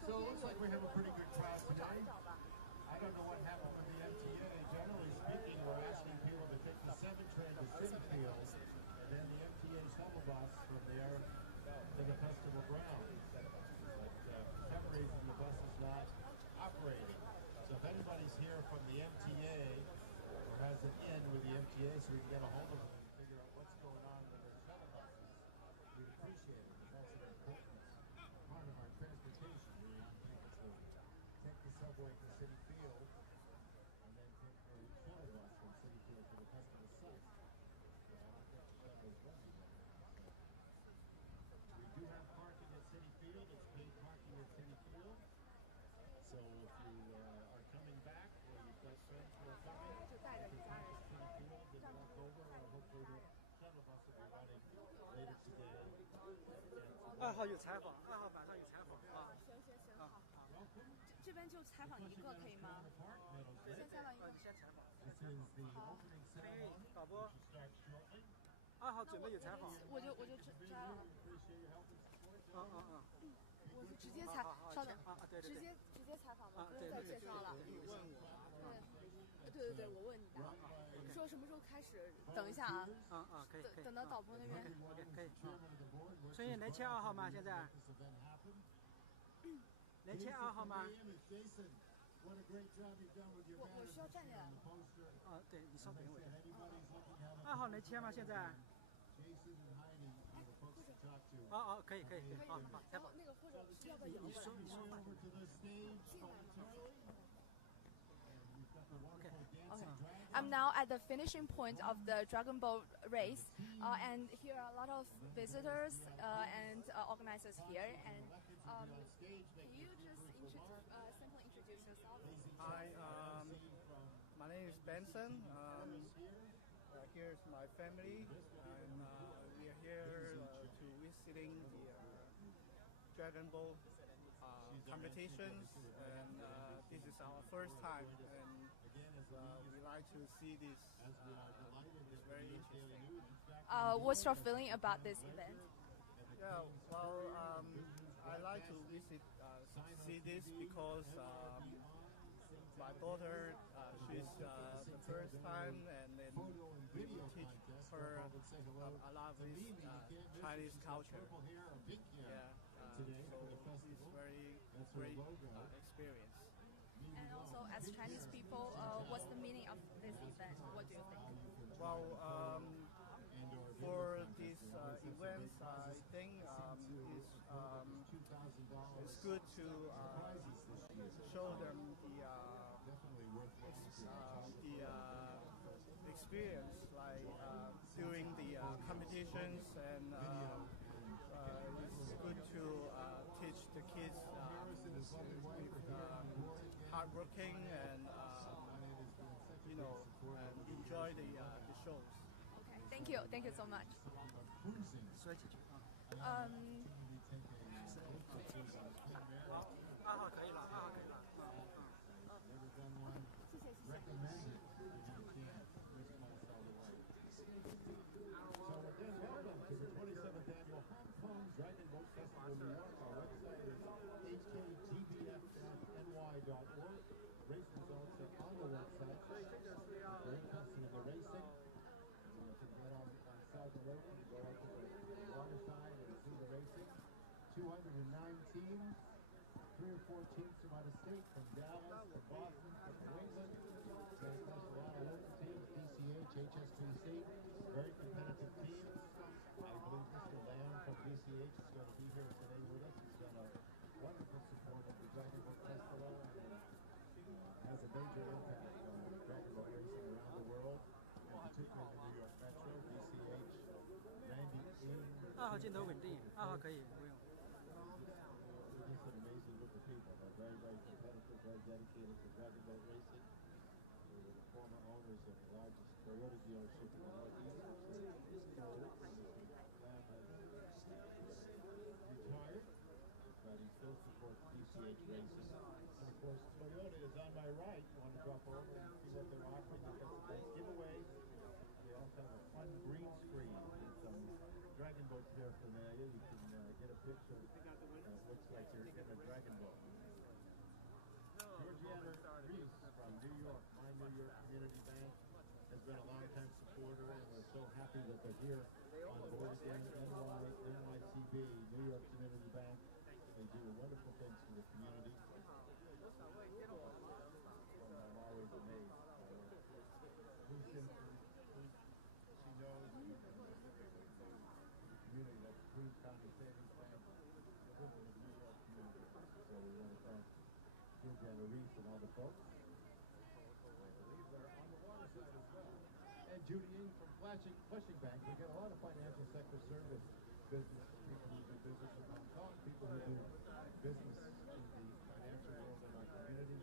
So it looks like we have a pretty good crowd today. I don't know what happened with the MTA. Generally speaking, we're asking people to take the 7 train to Sinfield, and then the MTA shuttle bus from there to the festival grounds. But for some reason, the bus is not operating. So if anybody's here from the MTA or has an in with the MTA so we can get a hold of them and figure out what's going on with their shuttle buses, we'd appreciate it. That's an important part of our transportation. We want people to take the point to City Field, and then take the shuttle bus from City Field to the festival site. So I don't think the shuttle is running right now. So we do have parking at City Field. It's paid parking at City Field. So if you are coming back or you've got friends who are coming, you can come to City Field and walk over, or hopefully the shuttle bus will be running later today. 2号有采访，2号晚上有采访啊。行行行，好好。这边就采访一个可以吗？先采访一个。你先采访。好。可以，导播。2号准备有采访。我就摘了。我就直接采，稍等，直接采访吧，不用再介绍了。你问我。对，我问你的，说什么时候开始？等一下啊。可以。等到导播那边。OK， 可以。春燕能签2号吗？现在？能签2号吗？我需要站起来。对，你稍等一会儿。2号能签吗？现在？可以，好，采访。那个或者是要不要你说吧。Okay. I'm now at the finishing point of the Dragon Boat race, and here are a lot of visitors and organizers here. And can you just simply introduce yourself? Hi, my name is Benson. Here's my family, and we are here to visiting the Dragon Boat competitions, and this is our first time, and we like to see this. It's very interesting. What's your feeling about this event? Yeah, well, I like to visit, see this because my daughter, she's the first time, and then we teach her a lot of this Chinese culture. Yeah, so it's very great experience. And also, as Chinese people, what's the meaning of this event? What do you think? Well, for these events, I think it's good to show them the experience, like during the competitions, and it's good to teach the kids hardworking and and enjoy the shows. Okay, thank you so much. 说几句啊。好，2号可以了，2号可以了。谢谢。So again, welcome to the 27th annual Hong Kong Dragon Boat Festival New York. Our website is hkgbfny.org. Race results are on the website. If you're interested in the racing, you can get on South Road and go out to the water side and see the racing. 209 teams, 3 or 4 teams from out of state, from Dallas to Boston to New England. So of course, a lot of local teams, DCH, HSBC, very competitive teams. I believe Mr. Lamb from DCH is going to be here today with us. He's got a wonderful support of the Dragon Boat Festival and has a major impact on Dragon Boat racing around the world, and particularly the New York Metro, DCH, Randy Ing. 2号镜头稳定，2号可以，不用。We're just an amazing group of people. They're very, very competitive, very dedicated to Dragon Boat racing. They're the former owners of the largest Toyota dealership in the Northeast. Lamb has retired, but he still supports DCH racing. And of course, Toyota is on my right. You want to drop over and see what they're offering? They've got some nice giveaways. They also have a fun green screen with some Dragon Boat paraphernalia. You can get a picture that looks like you're in a Dragon Boat. Georgiana Reese from New York, My New York Community Bank, has been a long-time supporter, and we're so happy that they're here on board again. NYCB, New York Community Bank. They do wonderful things for the community. I'm always amazed by she knows the community. That's Queens County Savings Bank, the New York community. So we want to thank Stuart and Reese and all the folks. I believe they're on the water side as well. And Judy Ng from Flushing Bank. We get a lot of financial sector service business, people who do business in Hong Kong, people who do business in the financial world in our community.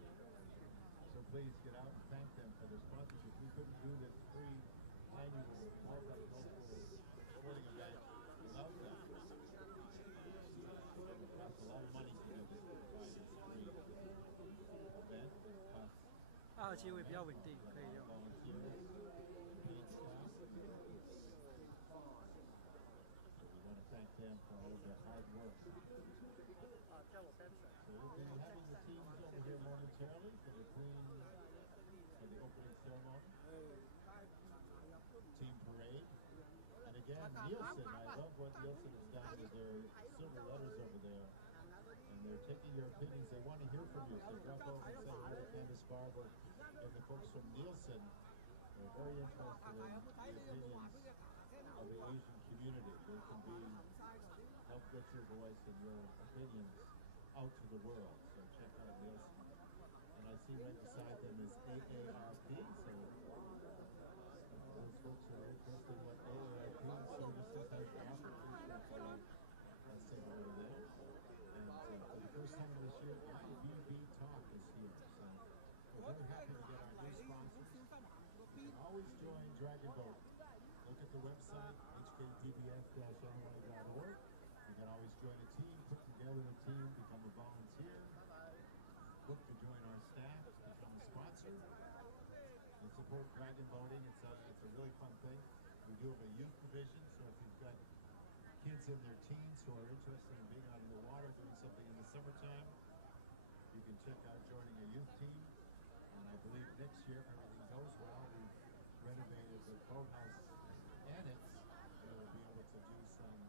So please get out and thank them for their sponsorship. We couldn't do this free annual multicultural sporting event without them. It costs a lot of money to do this free event. It costs 2号机会比较稳定，可以用。 volunteers, paid staff. So we want to thank them for all of their hard work. So we'll be having the teams over here momentarily for the opening ceremony. Team parade. And again, Nielsen, I love what Nielsen has done with their silver letters over there. And they're taking your opinions. They want to hear from you. So drop over and say hi to Candace Barber and the folks from Nielsen. They're very interested in the opinions of the Asian community. They can help get your voice and your opinions out to the world. So check out Nielsen. And I see right beside them is AARP. So those folks are interested in what AARP services has to offer. Let's say hello to them. And for the first time this year, IBB Talk is here. So we're very happy to get our new sponsors. You can always join Dragon Boat. Look at the website, hkpbf-ny.org. You can always join a team, put together a team, become a volunteer, book to join our staff, become a sponsor, and support dragon boating. It's a really fun thing. We do have a youth division, so if you've got kids in their teens who are interested in being out in the water, doing something in the summertime, you can check out joining a youth team. And I believe next year, if everything goes well, we've renovated the boathouse annex, and we'll be able to do some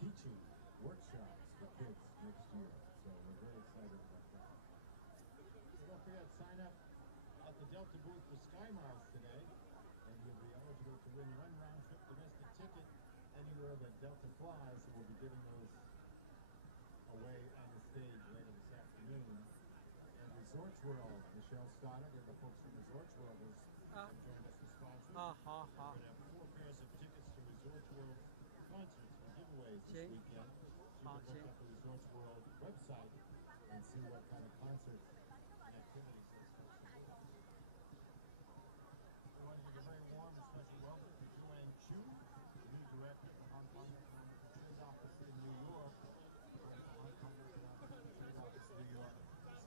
teaching workshops for kids next year. So we're very excited about that. So don't forget, sign up at the Delta booth for Sky Miles today, and you'll be eligible to win one round-trip domestic ticket anywhere that Delta flies, and we'll be giving those away on the stage later this afternoon. And Resorts World, Michelle Stoddard and the folks from Resorts World have joined us as sponsors. We're going to have 4 pairs of tickets to Resorts World concerts and giveaways this weekend. So you can look up the Resorts World website and see what kind of concerts and activities those folks are doing. I want to give a very warm and special welcome to Joanne Chu, the new director of the Hong Kong Economic Trade Office in New York. Hong Kong Economic Trade Office in New York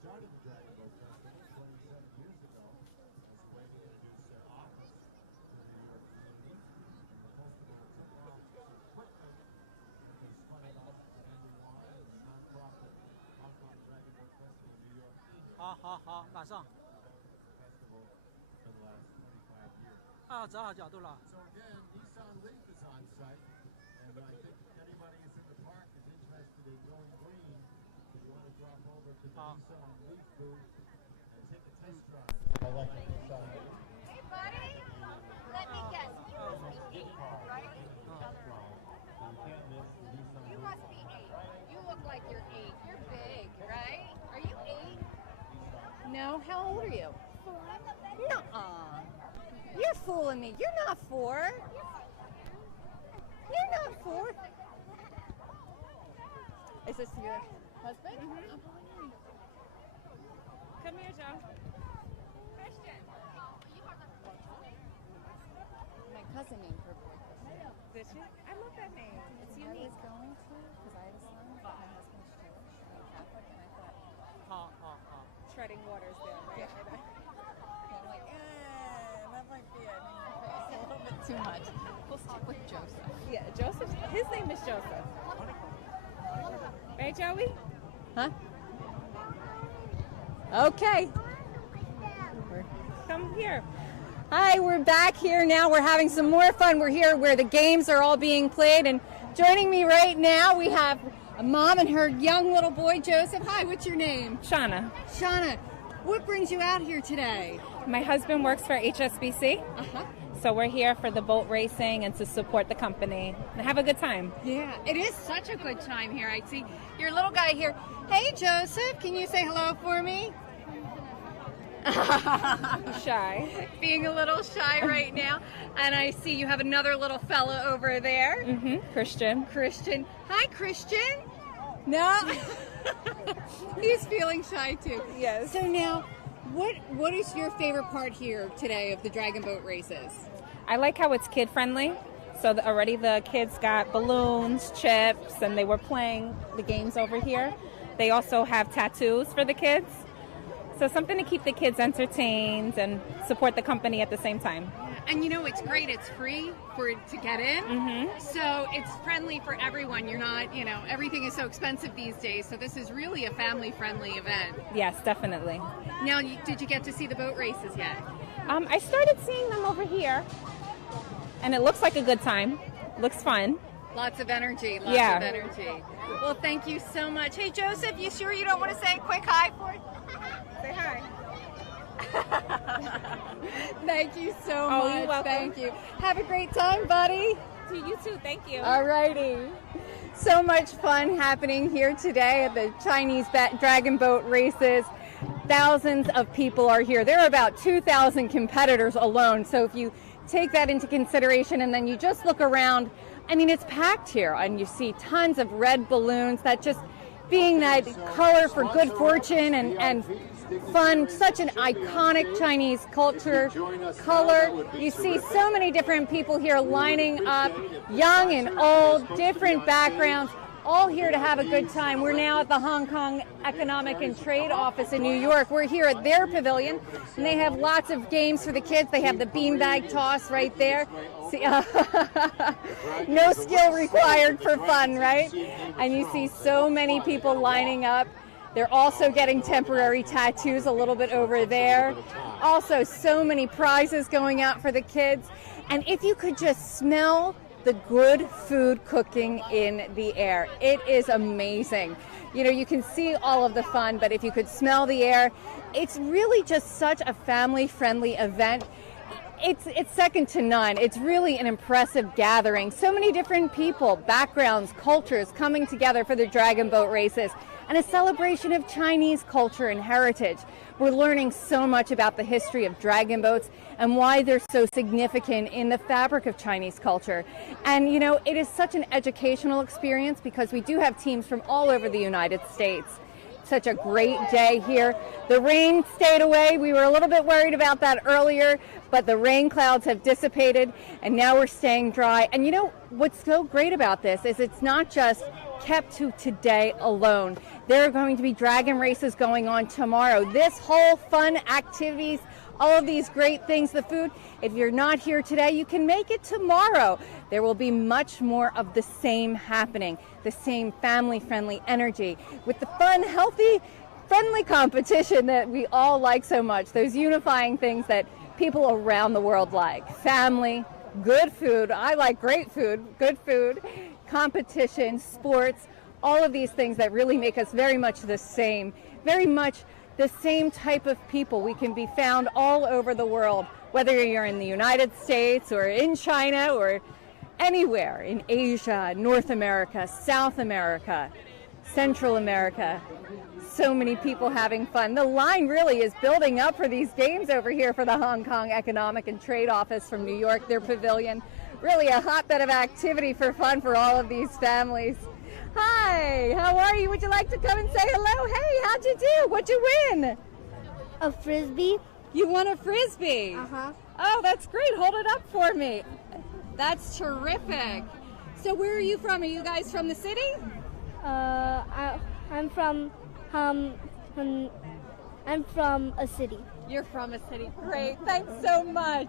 started the Dragon Boat Festival 27 years ago as a way to introduce their office to the New York community. And the festival took off so quickly that they spun it off to Henry Wine and the nonprofit Hong Kong Dragon Boat Festival in New York. 好，马上。 Festival for the last 25 years. 找好角度了。 So again, Nissan Leaf is on site, and I think if anybody is in the park is interested in going green, if you want to drop over to the Nissan Leaf booth and take a test drive. I like it. Nissan Leaf. Hey, buddy. Let me guess. You must be 8, right? You must be 8. You look like you're 8. You're big, right? Are you 8? No. How old are you? 4. Nuh-uh. You're fooling me. You're not 4. You're not 4. Is this your husband? Mm-hmm. Come here, Joe. Christian. My cousin named her boy Christian. Did she? I love that name. It's unique. I was going to because I have a son. My husband's Jewish and Catholic, and I thought, treading waters there, right? Yeah. I'm like, that might be it. It's a little bit too much. We'll stick with Joseph. Yeah, Joseph. His name is Joseph. Right, Joey? Huh? Okay. Come here. Hi, we're back here now. We're having some more fun. We're here where the games are all being played, and joining me right now we have a mom and her young little boy, Joseph. Hi, what's your name? Shauna. Shauna, what brings you out here today? My husband works for HSBC, So we're here for the boat racing and to support the company and have a good time. Yeah, it is such a good time here. I see your little guy here. Hey, Joseph, can you say hello for me? Shy. Being a little shy right now. And I see you have another little fella over there. Mm-hmm. Christian. Christian. Hi, Christian. No? He's feeling shy too. Yes. So now, what is your favorite part here today of the Dragon Boat races? I like how it's kid friendly. So already the kids got balloons, chips, and they were playing the games over here. They also have tattoos for the kids. So something to keep the kids entertained and support the company at the same time. And you know, it's great. It's free to get in. Mm-hmm. So it's friendly for everyone. You're not, you know, everything is so expensive these days. So this is really a family-friendly event. Yes, definitely. Now, did you get to see the boat races yet? I started seeing them over here, and it looks like a good time. Looks fun. Lots of energy. Lots of energy. Well, thank you so much. Hey, Joseph, you sure you don't want to say a quick hi for it? Say hi. Thank you so much. You're welcome. Thank you. Have a great time, buddy. To you too. Thank you. All righty. So much fun happening here today at the Chinese Dragon Boat races. Thousands of people are here. There are about 2,000 competitors alone. So if you take that into consideration and then you just look around, I mean, it's packed here, and you see tons of red balloons, that just being that color for good fortune and fun, such an iconic Chinese culture color. You see so many different people here lining up, young and old, different backgrounds, all here to have a good time. We're now at the Hong Kong Economic and Trade Office in New York. We're here at their pavilion, and they have lots of games for the kids. They have the beanbag toss right there. See, no skill required for fun, right? And you see so many people lining up. They're also getting temporary tattoos a little bit over there. Also, so many prizes going out for the kids. And if you could just smell the good food cooking in the air, it is amazing. You know, you can see all of the fun, but if you could smell the air, it's really just such a family-friendly event. It's second to none. It's really an impressive gathering. So many different people, backgrounds, cultures coming together for the Dragon Boat races, and a celebration of Chinese culture and heritage. We're learning so much about the history of dragon boats and why they're so significant in the fabric of Chinese culture. And, you know, it is such an educational experience because we do have teams from all over the United States. Such a great day here. The rain stayed away. We were a little bit worried about that earlier, but the rain clouds have dissipated and now we're staying dry. And you know what's so great about this is it's not just kept to today alone. There are going to be dragon races going on tomorrow. This whole fun activities, all of these great things, the food, if you're not here today, you can make it tomorrow. There will be much more of the same happening, the same family-friendly energy with the fun, healthy, friendly competition that we all like so much, those unifying things that people around the world like. Family, good food, I like great food, good food, competition, sports, all of these things that really make us very much the same type of people. We can be found all over the world, whether you're in the United States or in China or anywhere in Asia, North America, South America, Central America. So many people having fun. The line really is building up for these games over here for the Hong Kong Economic and Trade Office from New York, their pavilion. Really a hotbed of activity for fun for all of these families. Hi, how are you? Would you like to come and say hello? Hey, how'd you do? What'd you win? A Frisbee. You won a Frisbee? Uh-huh. Oh, that's great. Hold it up for me. That's terrific. So where are you from? Are you guys from the city? I'm from a city. You're from a city. Great. Thanks so much.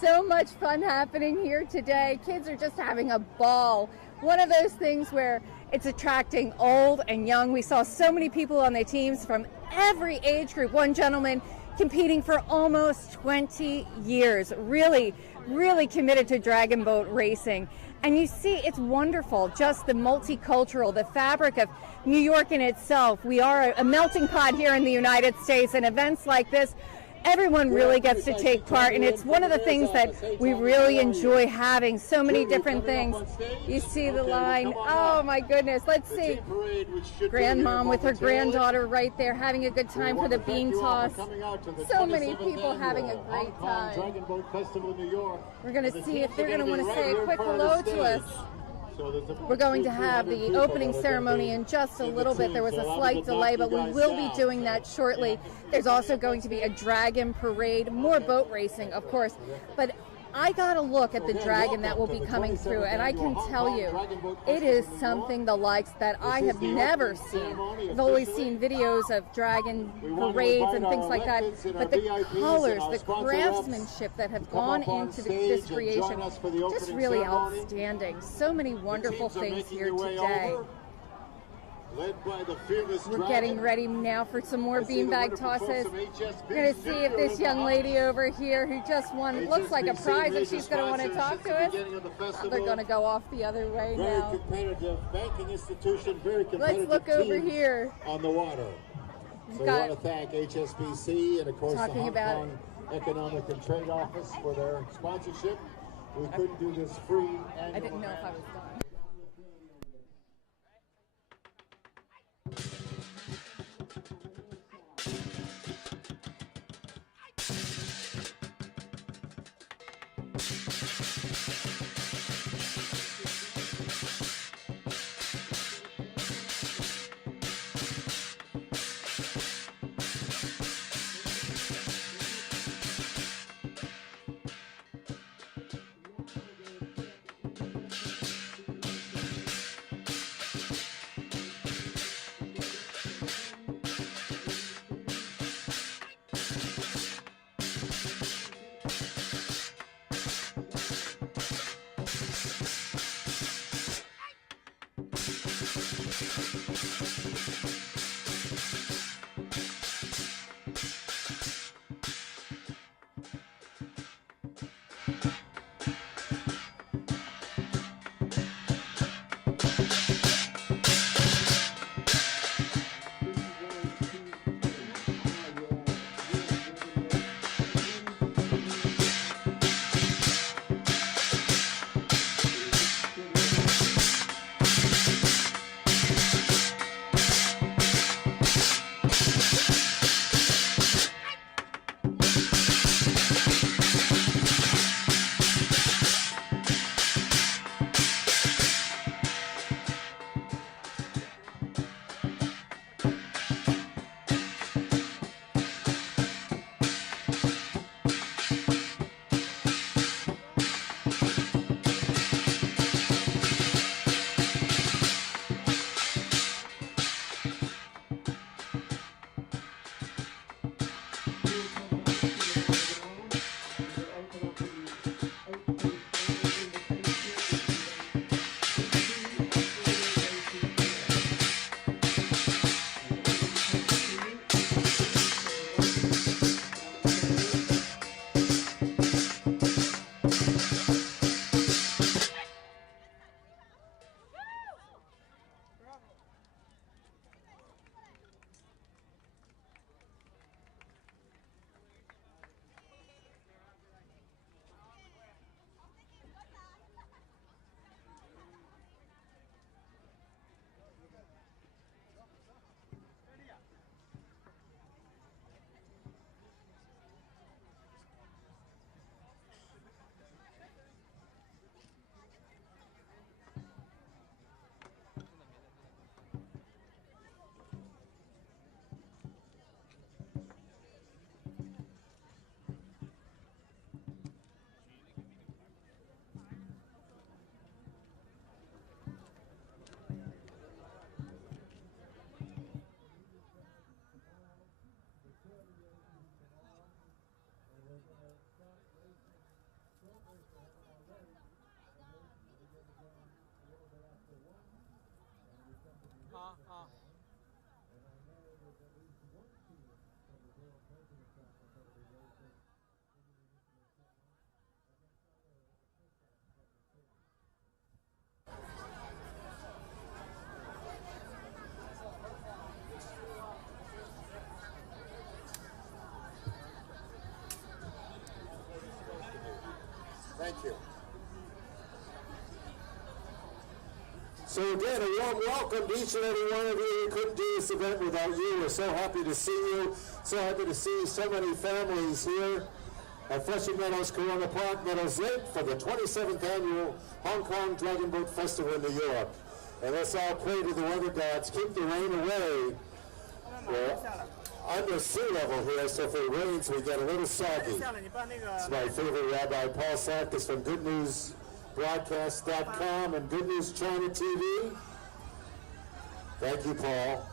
So much fun happening here today. Kids are just having a ball. One of those things where it's attracting old and young. We saw so many people on the teams from every age group. One gentleman competing for almost 20 years. Really, really committed to dragon boat racing. And you see, it's wonderful, just the multicultural, the fabric of New York in itself. We are a melting pot here in the United States, and events like this, everyone really gets to take part, and it's one of the things that we really enjoy having, so many different things. You see the line, oh my goodness, let's see, grandmom with her granddaughter right there having a good time for the bean toss. So many people having a great time. We're going to see if they're going to want to say a quick hello to us. We're going to have the opening ceremony in just a little bit. There was a slight delay, but we will be doing that shortly. There's also going to be a dragon parade, more boat racing, of course. But I got a look at the dragon that will be coming through, and I can tell you, it is something the likes that I have never seen. I've always seen videos of dragon parades and things like that, but the colors, the craftsmanship that have gone into this creation, just really outstanding. So many wonderful things here today. We're getting ready now for some more beanbag tosses. We're going to see if this young lady over here who just won, looks like a prize, if she's going to want to talk to us. They're going to go off the other way now. Very competitive banking institution, very competitive. Let's look over here. On the water. So we want to thank HSBC and of course the Hong Kong Economic and Trade Office for their sponsorship. We couldn't do this free annual. I didn't know if I was done. Thank you. So again, a warm welcome to each and every one of you. We couldn't do this event without you. We're so happy to see you. So happy to see so many families here at Flushing Meadows, Corona Park, Meadows Lake for the 27th annual Hong Kong Dragon Boat Festival in New York. And let's all pray to the weather gods. Keep the rain away. We're under sea level here, so if it rains, we get a little soggy. It's my favorite Rabbi Paul Sarkis from Good News Broadcast.com and Good News China TV. Thank you, Paul.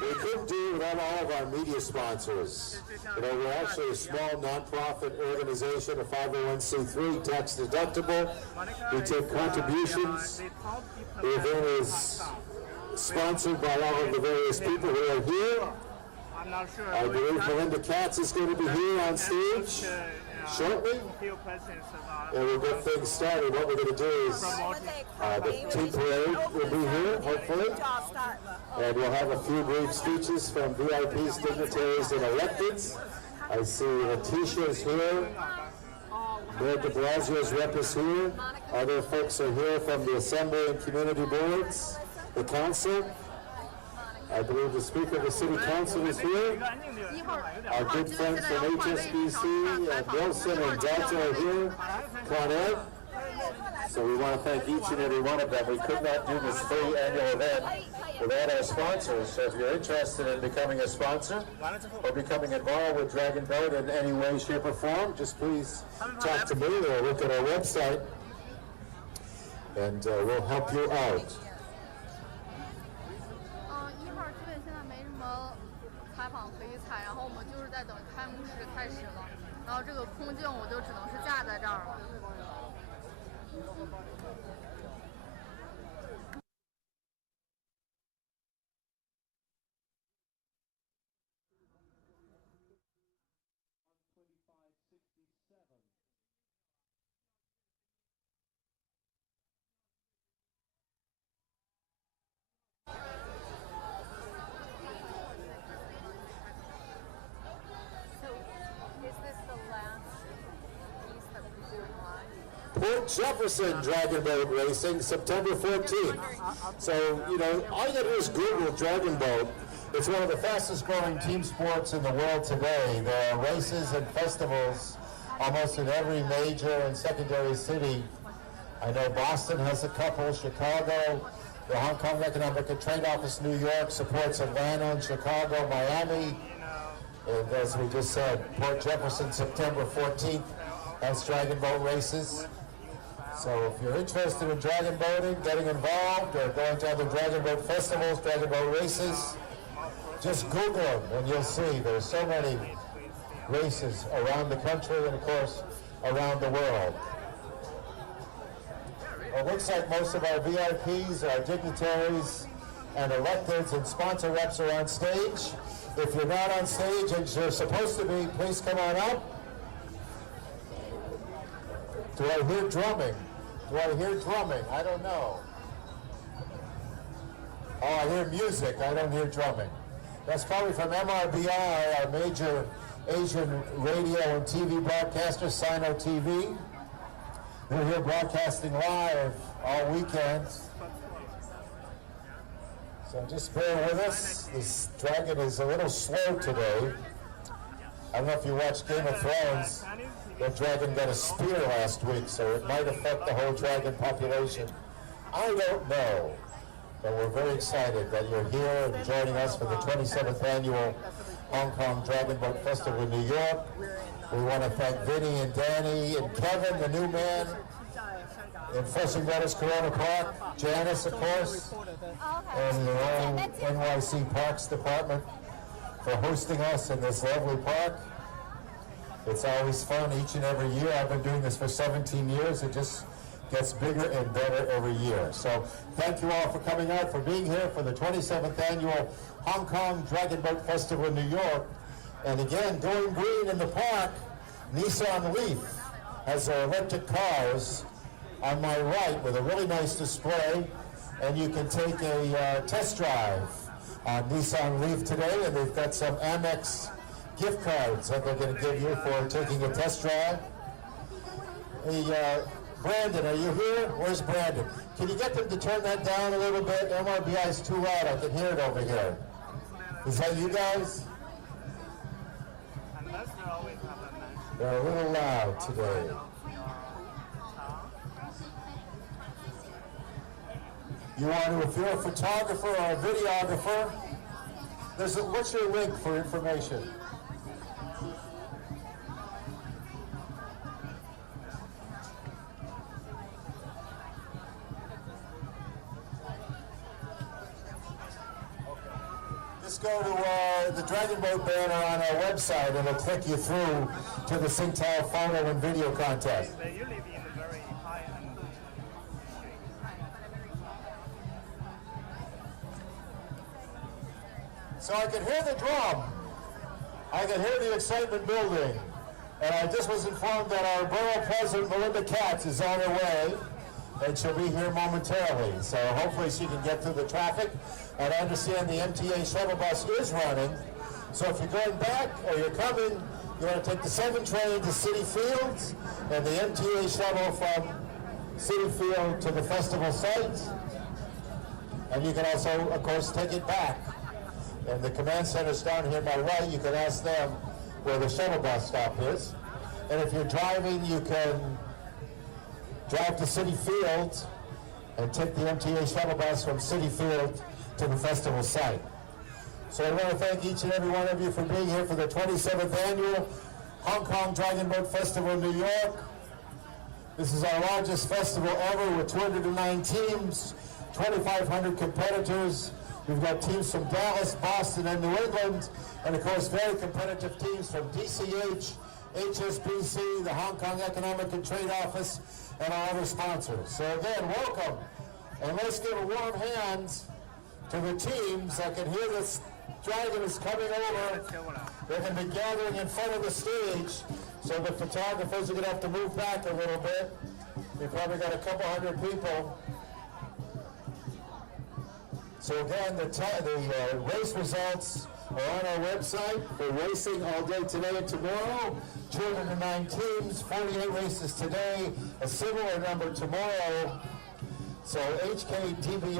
We couldn't do it without all of our media sponsors. You know, we're actually a small nonprofit organization, a 501c3, tax deductible. We take contributions. The event is sponsored by all of the various people who are here. I believe Melinda Katz is going to be here on stage shortly. And we'll get things started. What we're going to do is the tea parade will be here, hopefully. And we'll have a few brief speeches from VIPs, dignitaries, and electeds. I see Letitia's here. Mayor de Blasio's rep is here. Other folks are here from the Assembly and Community Boards, the Council. I believe the Speaker of the City Council is here. Our good friends from HSBC, Wilson and Delta are here. Con Ed. So we want to thank each and every one of them. We could not do this free annual event without our sponsors. So if you're interested in becoming a sponsor or becoming involved with Dragon Boat in any way, shape, or form, just please talk to me or look at our website, and we'll help you out. 1号基本现在没什么采访可以采，然后我们就是在等开幕式开始了，然后这个空镜我就只能是架在这儿了。 Port Jefferson Dragon Boat Racing, September 14th. So, you know, all you gotta do is Google Dragon Boat. It's one of the fastest growing team sports in the world today. There are races and festivals almost in every major and secondary city. I know Boston has a couple, Chicago, the Hong Kong Economic and Trade Office, New York supports Atlanta and Chicago, Miami. And as we just said, Port Jefferson, September 14th, has Dragon Boat races. So if you're interested in dragon boating, getting involved, or going to other dragon boat festivals, dragon boat races, just Google them and you'll see there's so many races around the country and of course around the world. Well, it looks like most of our VIPs, our dignitaries, and electeds and sponsor reps are on stage. If you're not on stage and you're supposed to be, please come on up. Do I hear drumming? Do I hear drumming? I don't know. Oh, I hear music. I don't hear drumming. That's probably from MRBR, our major Asian radio and TV broadcaster, Sino TV. We're here broadcasting live all weekend. So just bear with us. This dragon is a little slow today. I don't know if you watched Game of Thrones. That dragon got a spear last week, so it might affect the whole dragon population. I don't know. But we're very excited that you're here and joining us for the 27th annual Hong Kong Dragon Boat Festival in New York. We want to thank Vinny and Danny and Kevin, the new man in Flushing Meadows, Corona Park, Janice, of course, and the whole NYC Parks Department for hosting us in this lovely park. It's always fun each and every year. I've been doing this for 17 years. It just gets bigger and better every year. So thank you all for coming out, for being here for the 27th annual Hong Kong Dragon Boat Festival in New York. And again, going green in the park, Nissan Leaf has their electric cars on my right with a really nice display. And you can take a test drive on Nissan Leaf today. And they've got some Amex gift cards that they're going to give you for taking a test drive. Brandon, are you here? Where's Brandon? Can you get them to turn that down a little bit? MRBI is too loud. I can hear it over here. Is that you guys? They're a little loud today. You want to, if you're a photographer or a videographer, what's your link for information? Just go to the Dragon Boat banner on our website and it'll click you through to the Singtao photo and video contest. So I could hear the drum. I could hear the excitement building. And I just was informed that our Borough President, Melinda Katz, is on her way. And she'll be here momentarily. So hopefully she can get through the traffic. And I understand the MTA shuttle bus is running. So if you're going back or you're coming, you want to take the 7 train to City Fields and the MTA shuttle from City Field to the festival site. And you can also, of course, take it back. And the command center's down here on my right. You can ask them where the shuttle bus stop is. And if you're driving, you can drive to City Field and take the MTA shuttle bus from City Field to the festival site. So I want to thank each and every one of you for being here for the 27th annual Hong Kong Dragon Boat Festival in New York. This is our largest festival ever with 209 teams, 2,500 competitors. We've got teams from Dallas, Boston, and New England, and of course very competitive teams from DCH, HSBC, the Hong Kong Economic and Trade Office, and our other sponsors. So again, welcome, and let's give a warm hand to the teams. I can hear this dragon is coming over. They're going to be gathering in front of the stage, so the photographers are going to have to move back a little bit. We've probably got a couple hundred people. So again, the race results are on our website. We're racing all day today and tomorrow. 209 teams, 48 races today, a similar number tomorrow. So hkdbf-ny.org.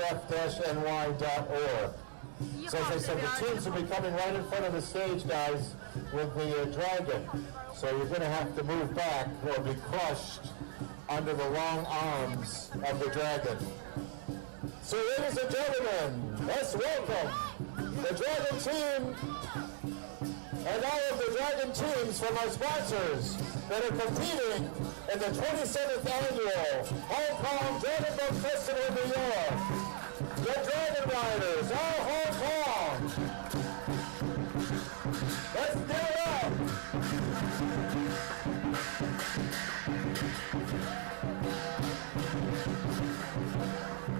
So as I said, the teams will be coming right in front of the stage, guys, with the dragon. So you're going to have to move back or be crushed under the long arms of the dragon. So ladies and gentlemen, let's welcome the Dragon team and all of the Dragon teams from our sponsors that are competing in the 27th annual Hong Kong Dragon Boat Festival in New York. The Dragon Riders, all Hong Kong. Let's give it up.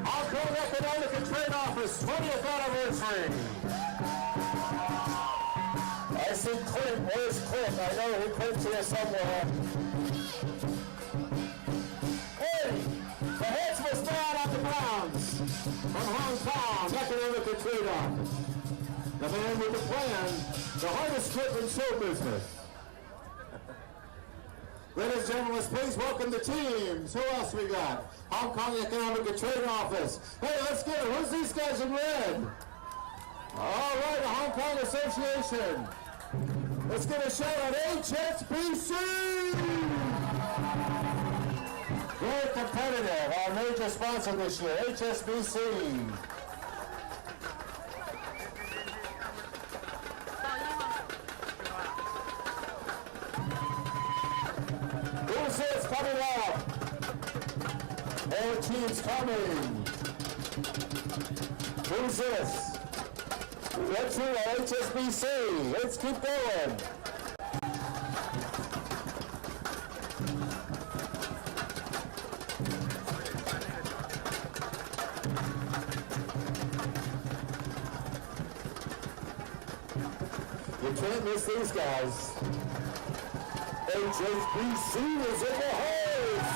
Hong Kong Economic and Trade Office 20th anniversary. I see Clint. Where's Clint? I know he Clint's here somewhere. Hey, the heads must down on the grounds from Hong Kong Economic and Trade Office. The man with the plan, the hardest grip in show business. Ladies and gentlemen, let's please welcome the teams. Who else we got? Hong Kong Economic and Trade Office. Hey, let's get it. Who's these guys in red? All right, the Hong Kong Association. Let's give a shout out HSBC. Very competitive. Our major sponsor this year, HSBC. Who's this coming up? All teams coming. Who's this? Let's hear HSBC. Let's keep going. You can't miss these guys. HSBC is in the house.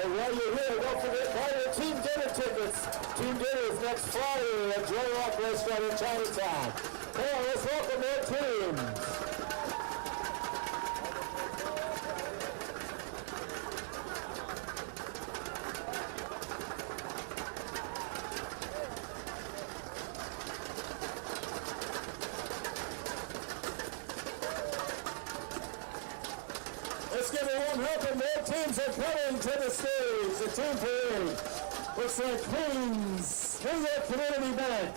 And while you're here, don't forget, buy your team dinner tickets. Team dinner is next Friday at Joy Rock Restaurant in Chinatown. Come on, let's welcome their teams. Let's give a warm welcome. More teams are coming to the stage. The team parade. Looks like Queens, New York Community Bank.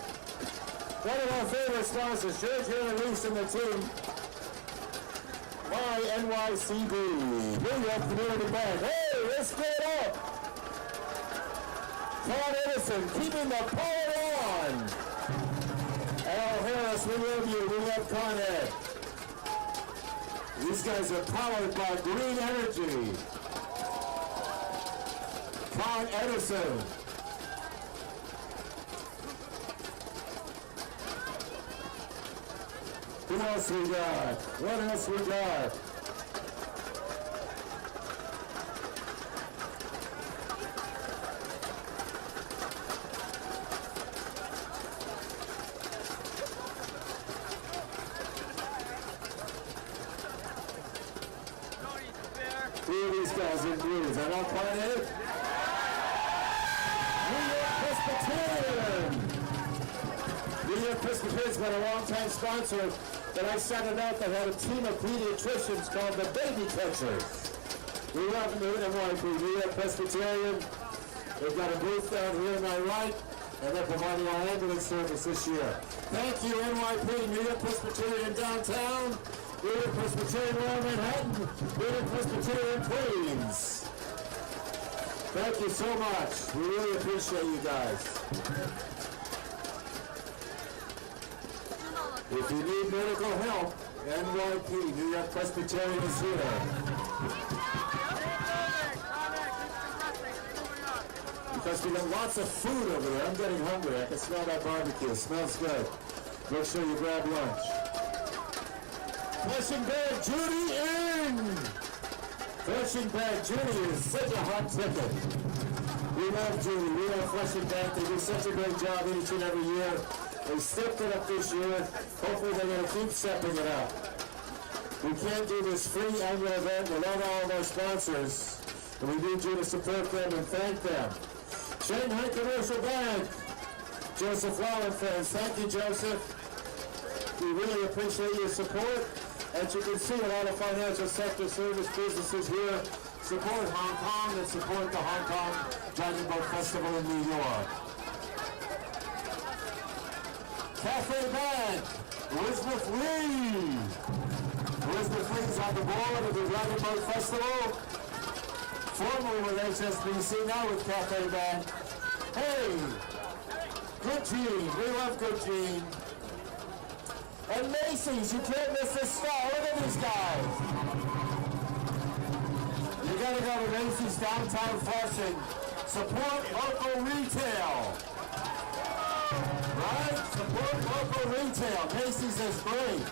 One of our favorite sponsors, George Reese and the team. NYCB, New York Community Bank. Hey, let's get it up. Con Edison, keeping the power on. Al Harris, we love you. We love Con Ed. These guys are powered by green energy. Con Edison. Who else we got? What else we got? Who are these guys in blue? Is that all quite it? New York Presbyterian! New York Presbyterian's been a long-time sponsor, but I started out that had a team of pediatricians called the Baby Catchers. We love NYP, New York Presbyterian. They've got a booth down here on my right, and they're providing our ambulance service this year. Thank you, NYP, New York Presbyterian downtown. New York Presbyterian Lower Manhattan, New York Presbyterian Queens. Thank you so much. We really appreciate you guys. If you need medical help, NYP, New York Presbyterian is here. Because we got lots of food over there. I'm getting hungry. I can smell that barbecue. It smells good. Make sure you grab lunch. Flushing Bag Judy in! Flushing Bag Judy is such a hot ticket. We love Judy. We love Flushing Bag. They do such a great job each and every year. They stepped it up this year. Hopefully they're going to keep stepping it up. We can't do this free annual event without all of our sponsors. And we need you to support them and thank them. Shanghai Commercial Bank. Joseph Law and friends. Thank you, Joseph. We really appreciate your support. As you can see, a lot of financial sector service businesses here support Hong Kong and support the Hong Kong Dragon Boat Festival in New York. Cafe Bank, Elizabeth Lee. Elizabeth Lee is on the board of the Dragon Boat Festival. Formerly with HSBC, now with Cafe Bank. Hey, Good Gene, we love Good Gene. And Macy's, you can't miss this star. Look at these guys. You gotta go to Macy's downtown Flushing. Support local retail. Right? Support local retail. Macy's is great.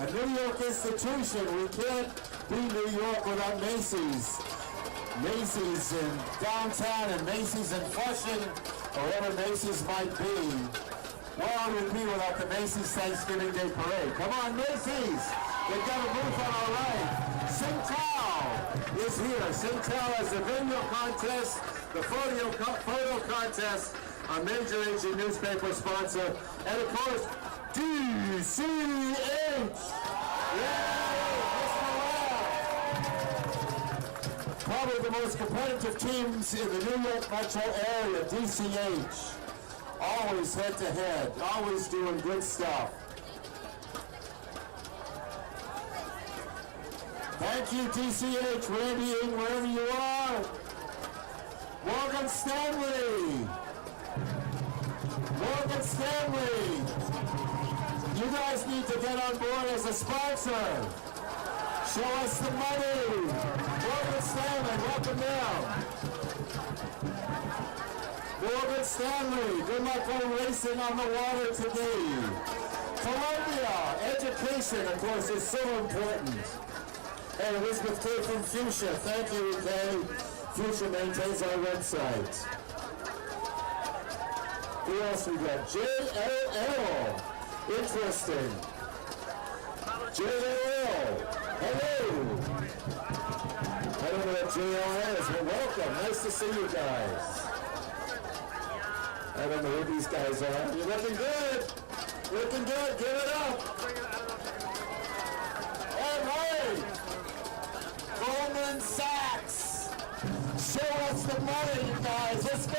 A New York institution. We can't be New York without Macy's. Macy's in downtown and Macy's in Flushing, or whatever Macy's might be. Where would we be without the Macy's Thanksgiving Day Parade? Come on, Macy's! They've got a booth on our right. Singtel is here. Singtel has the video contest, the photo contest, a major Asian newspaper sponsor, and of course, DCH! Probably the most competitive teams in the New York metro area, DCH. Always head to head, always doing good stuff. Thank you, DCH, Randy, wherever you are. Morgan Stanley. Morgan Stanley. You guys need to get on board as a sponsor. Show us the money. Morgan Stanley, welcome down. Morgan Stanley, good luck on racing on the water today. Columbia, education, of course, is so important. And Elizabeth K. from Fuchsia, thank you, Kay. Fuchsia maintains our website. Who else we got? JLL, interesting. JLL, hello. I don't know what JLL is, but welcome, nice to see you guys. I don't know who these guys are. You're looking good. Looking good. Give it up. All right. Gold What's the matter, you guys? Let's go.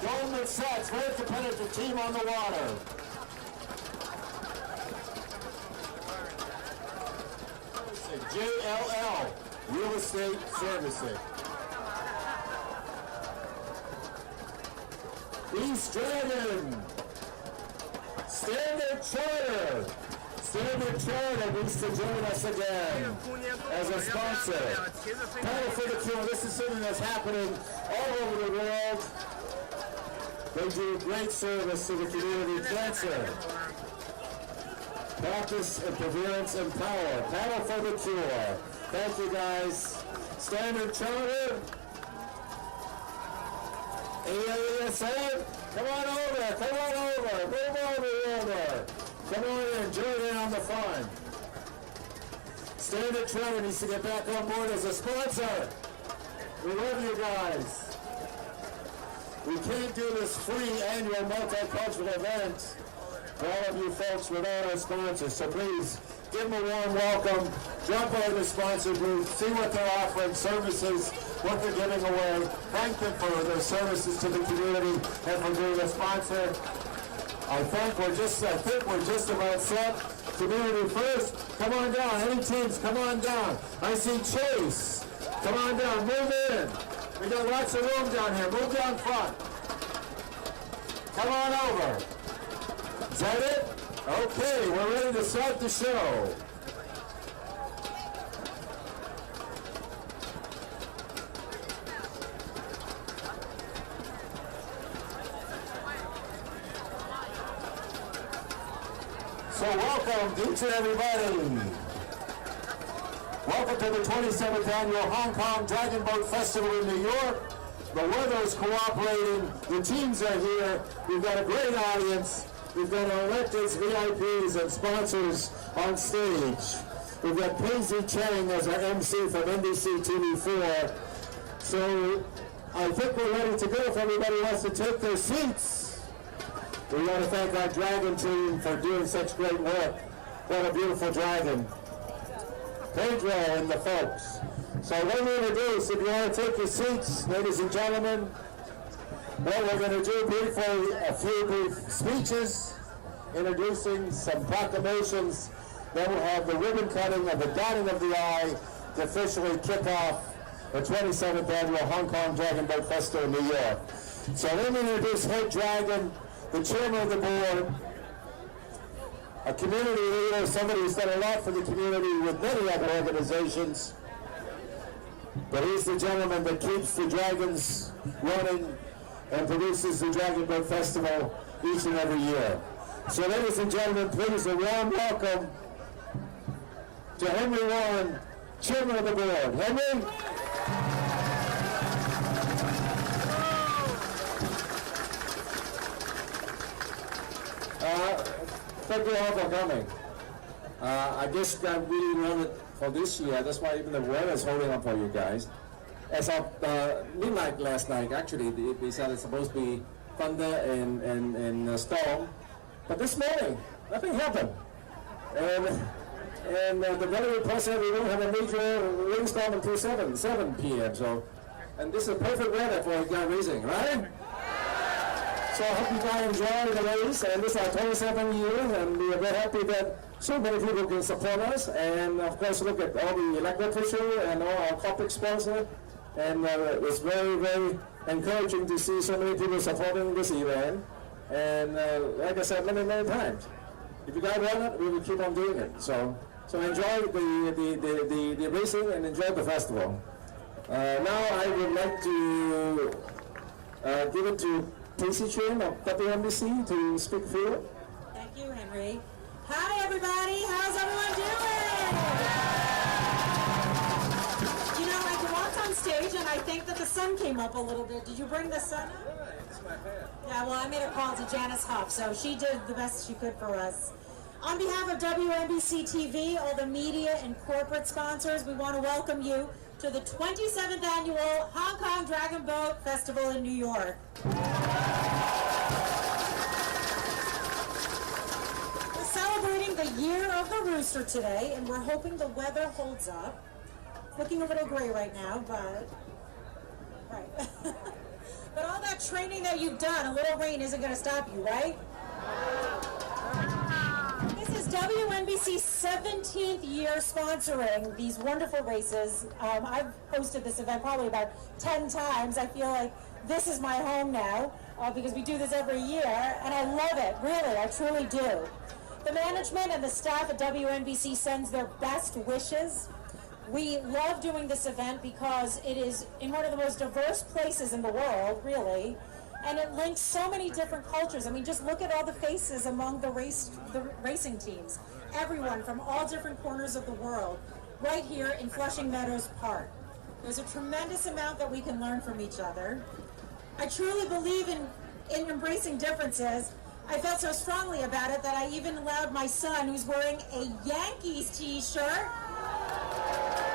Goldman Sachs, very competitive team on the water. JLL, Real Estate Servicing. East Dragon, Standard Charter. Standard Charter needs to join us again as a sponsor. Paddle for the Cure, this is something that's happening all over the world. They do great service to the community. Cancer, practice and perseverance and power. Paddle for the Cure. Thank you guys. Standard Charter. AASA, come on over, come on over, move over. Come on in, join in on the fun. Standard Charter needs to get back on board as a sponsor. We love you guys. We can't do this free annual multicultural event for all of you folks without our sponsors, so please give them a warm welcome. Jump over the sponsor booth, see what they're offering, services, what they're giving away. Thank them for their services to the community and for being a sponsor. I think we're just about set. Community first, come on down. Any teams, come on down. I see Chase. Come on down, move in. We got lots of room down here. Move down front. Come on over. Is that it? Okay, we're ready to start the show. So welcome each and everybody. Welcome to the 27th Annual Hong Kong Dragon Boat Festival in New York. The weather is cooperating. The teams are here. We've got a great audience. We've got our electeds, VIPs, and sponsors on stage. We've got Paisley Chang as our MC from NBC TV4. So I think we're ready to go if everybody wants to take their seats. We want to thank our Dragon team for doing such great work. What a beautiful dragon. Pedro and the folks. So let me introduce, if you want to take your seats, ladies and gentlemen, what we're going to do briefly, a few brief speeches, introducing some proclamations. Then we'll have the ribbon cutting and the dotting of the I to officially kick off the 27th Annual Hong Kong Dragon Boat Festival in New York. So let me introduce Head Dragon, the chairman of the board, a community leader, somebody who's done a lot for the community with many other organizations. But he's the gentleman that keeps the Dragons running and produces the Dragon Boat Festival each and every year. So ladies and gentlemen, please a warm welcome to Henry Warren, chairman of the board. Henry? Thank you all for coming. I guess I really wanted for this year, that's why even the weather is holding up for you guys. As of midnight last night, actually, they said it's supposed to be thunder and a storm. But this morning, nothing happened. And the weather report said we won't have a major rainstorm until 7 p.m. So, and this is perfect weather for guy racing, right? So I hope you guys enjoy the race, and this is our 27th year, and we are very happy that so many people can support us, and of course look at all the elected officials and all our corporate sponsors, and it's very, very encouraging to see so many people supporting this event, and like I said many times, if you guys want it, we will keep on doing it. So enjoy the racing and enjoy the festival. Now I would like to give it to Paisley Chang of WNBC to speak for you. Thank you, Henry. Hi, everybody. How's everyone doing? You know, I walked on stage and I think that the sun came up a little bit. Did you bring the sun up? Yeah, well, I made a call to Janice Huff, so she did the best she could for us. On behalf of WNBC TV, all the media and corporate sponsors, we want to welcome you to the 27th Annual Hong Kong Dragon Boat Festival in New York. We're celebrating the Year of the Rooster today, and we're hoping the weather holds up. It's looking a little gray right now, but Right. But all that training that you've done, a little rain isn't going to stop you, right? This is WNBC's 17th year sponsoring these wonderful races. I've hosted this event probably about 10 times. I feel like this is my home now because we do this every year, and I love it, really, I truly do. The management and the staff at WNBC sends their best wishes. We love doing this event because it is in one of the most diverse places in the world, really, and it links so many different cultures. I mean, just look at all the faces among the racing teams. Everyone from all different corners of the world, right here in Flushing Meadows Park. There's a tremendous amount that we can learn from each other. I truly believe in embracing differences. I felt so strongly about it that I even allowed my son, who's wearing a Yankees t-shirt,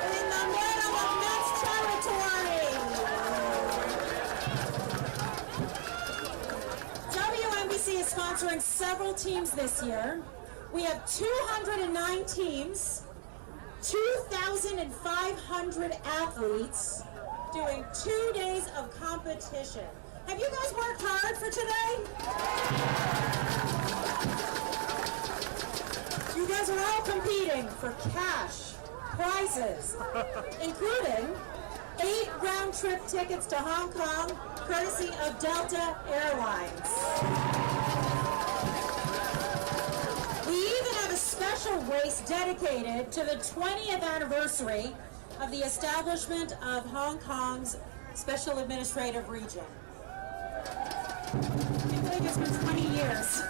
in the middle of Mets territory. WNBC is sponsoring several teams this year. We have 209 teams, 2,500 athletes doing 2 days of competition. Have you guys worked hard for today? You guys are all competing for cash, prizes, including 8 round-trip tickets to Hong Kong, courtesy of Delta Airlines. We even have a special race dedicated to the 20th anniversary of the establishment of Hong Kong's Special Administrative Region. It's been 20 years.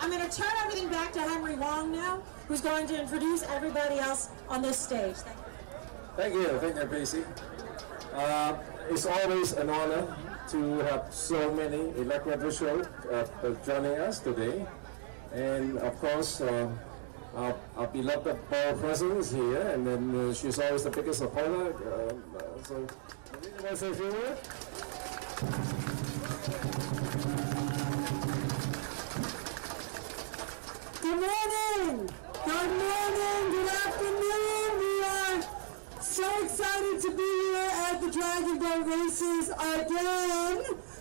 I'm going to turn everything back to Henry Wong now, who's going to introduce everybody else on this stage. Thank you, Tracy. It's always an honor to have so many elected officials joining us today. And of course, our beloved borough president is here, and then she's always the biggest supporter. So, you want to say a few words? Good morning! Good morning! Good afternoon! We are so excited to be here at the Dragon Boat Races again.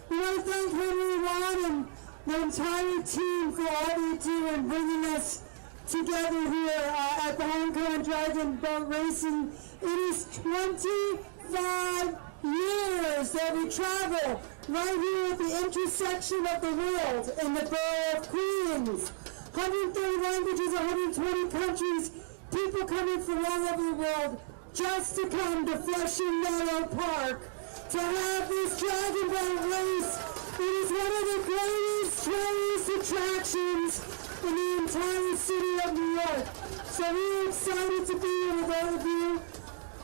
We want to thank Henry Wong and the entire team for all they do in bringing us together here at the Hong Kong Dragon Boat Racing. It is 25 years that we travel right here at the intersection of the world in the borough of Queens. 130 languages, 120 countries, people coming from all over the world just to come to Flushing Meadow Park to have this Dragon Boat race. It is one of the greatest tourist attractions in the entire city of New York. So we're excited to be here with all of you.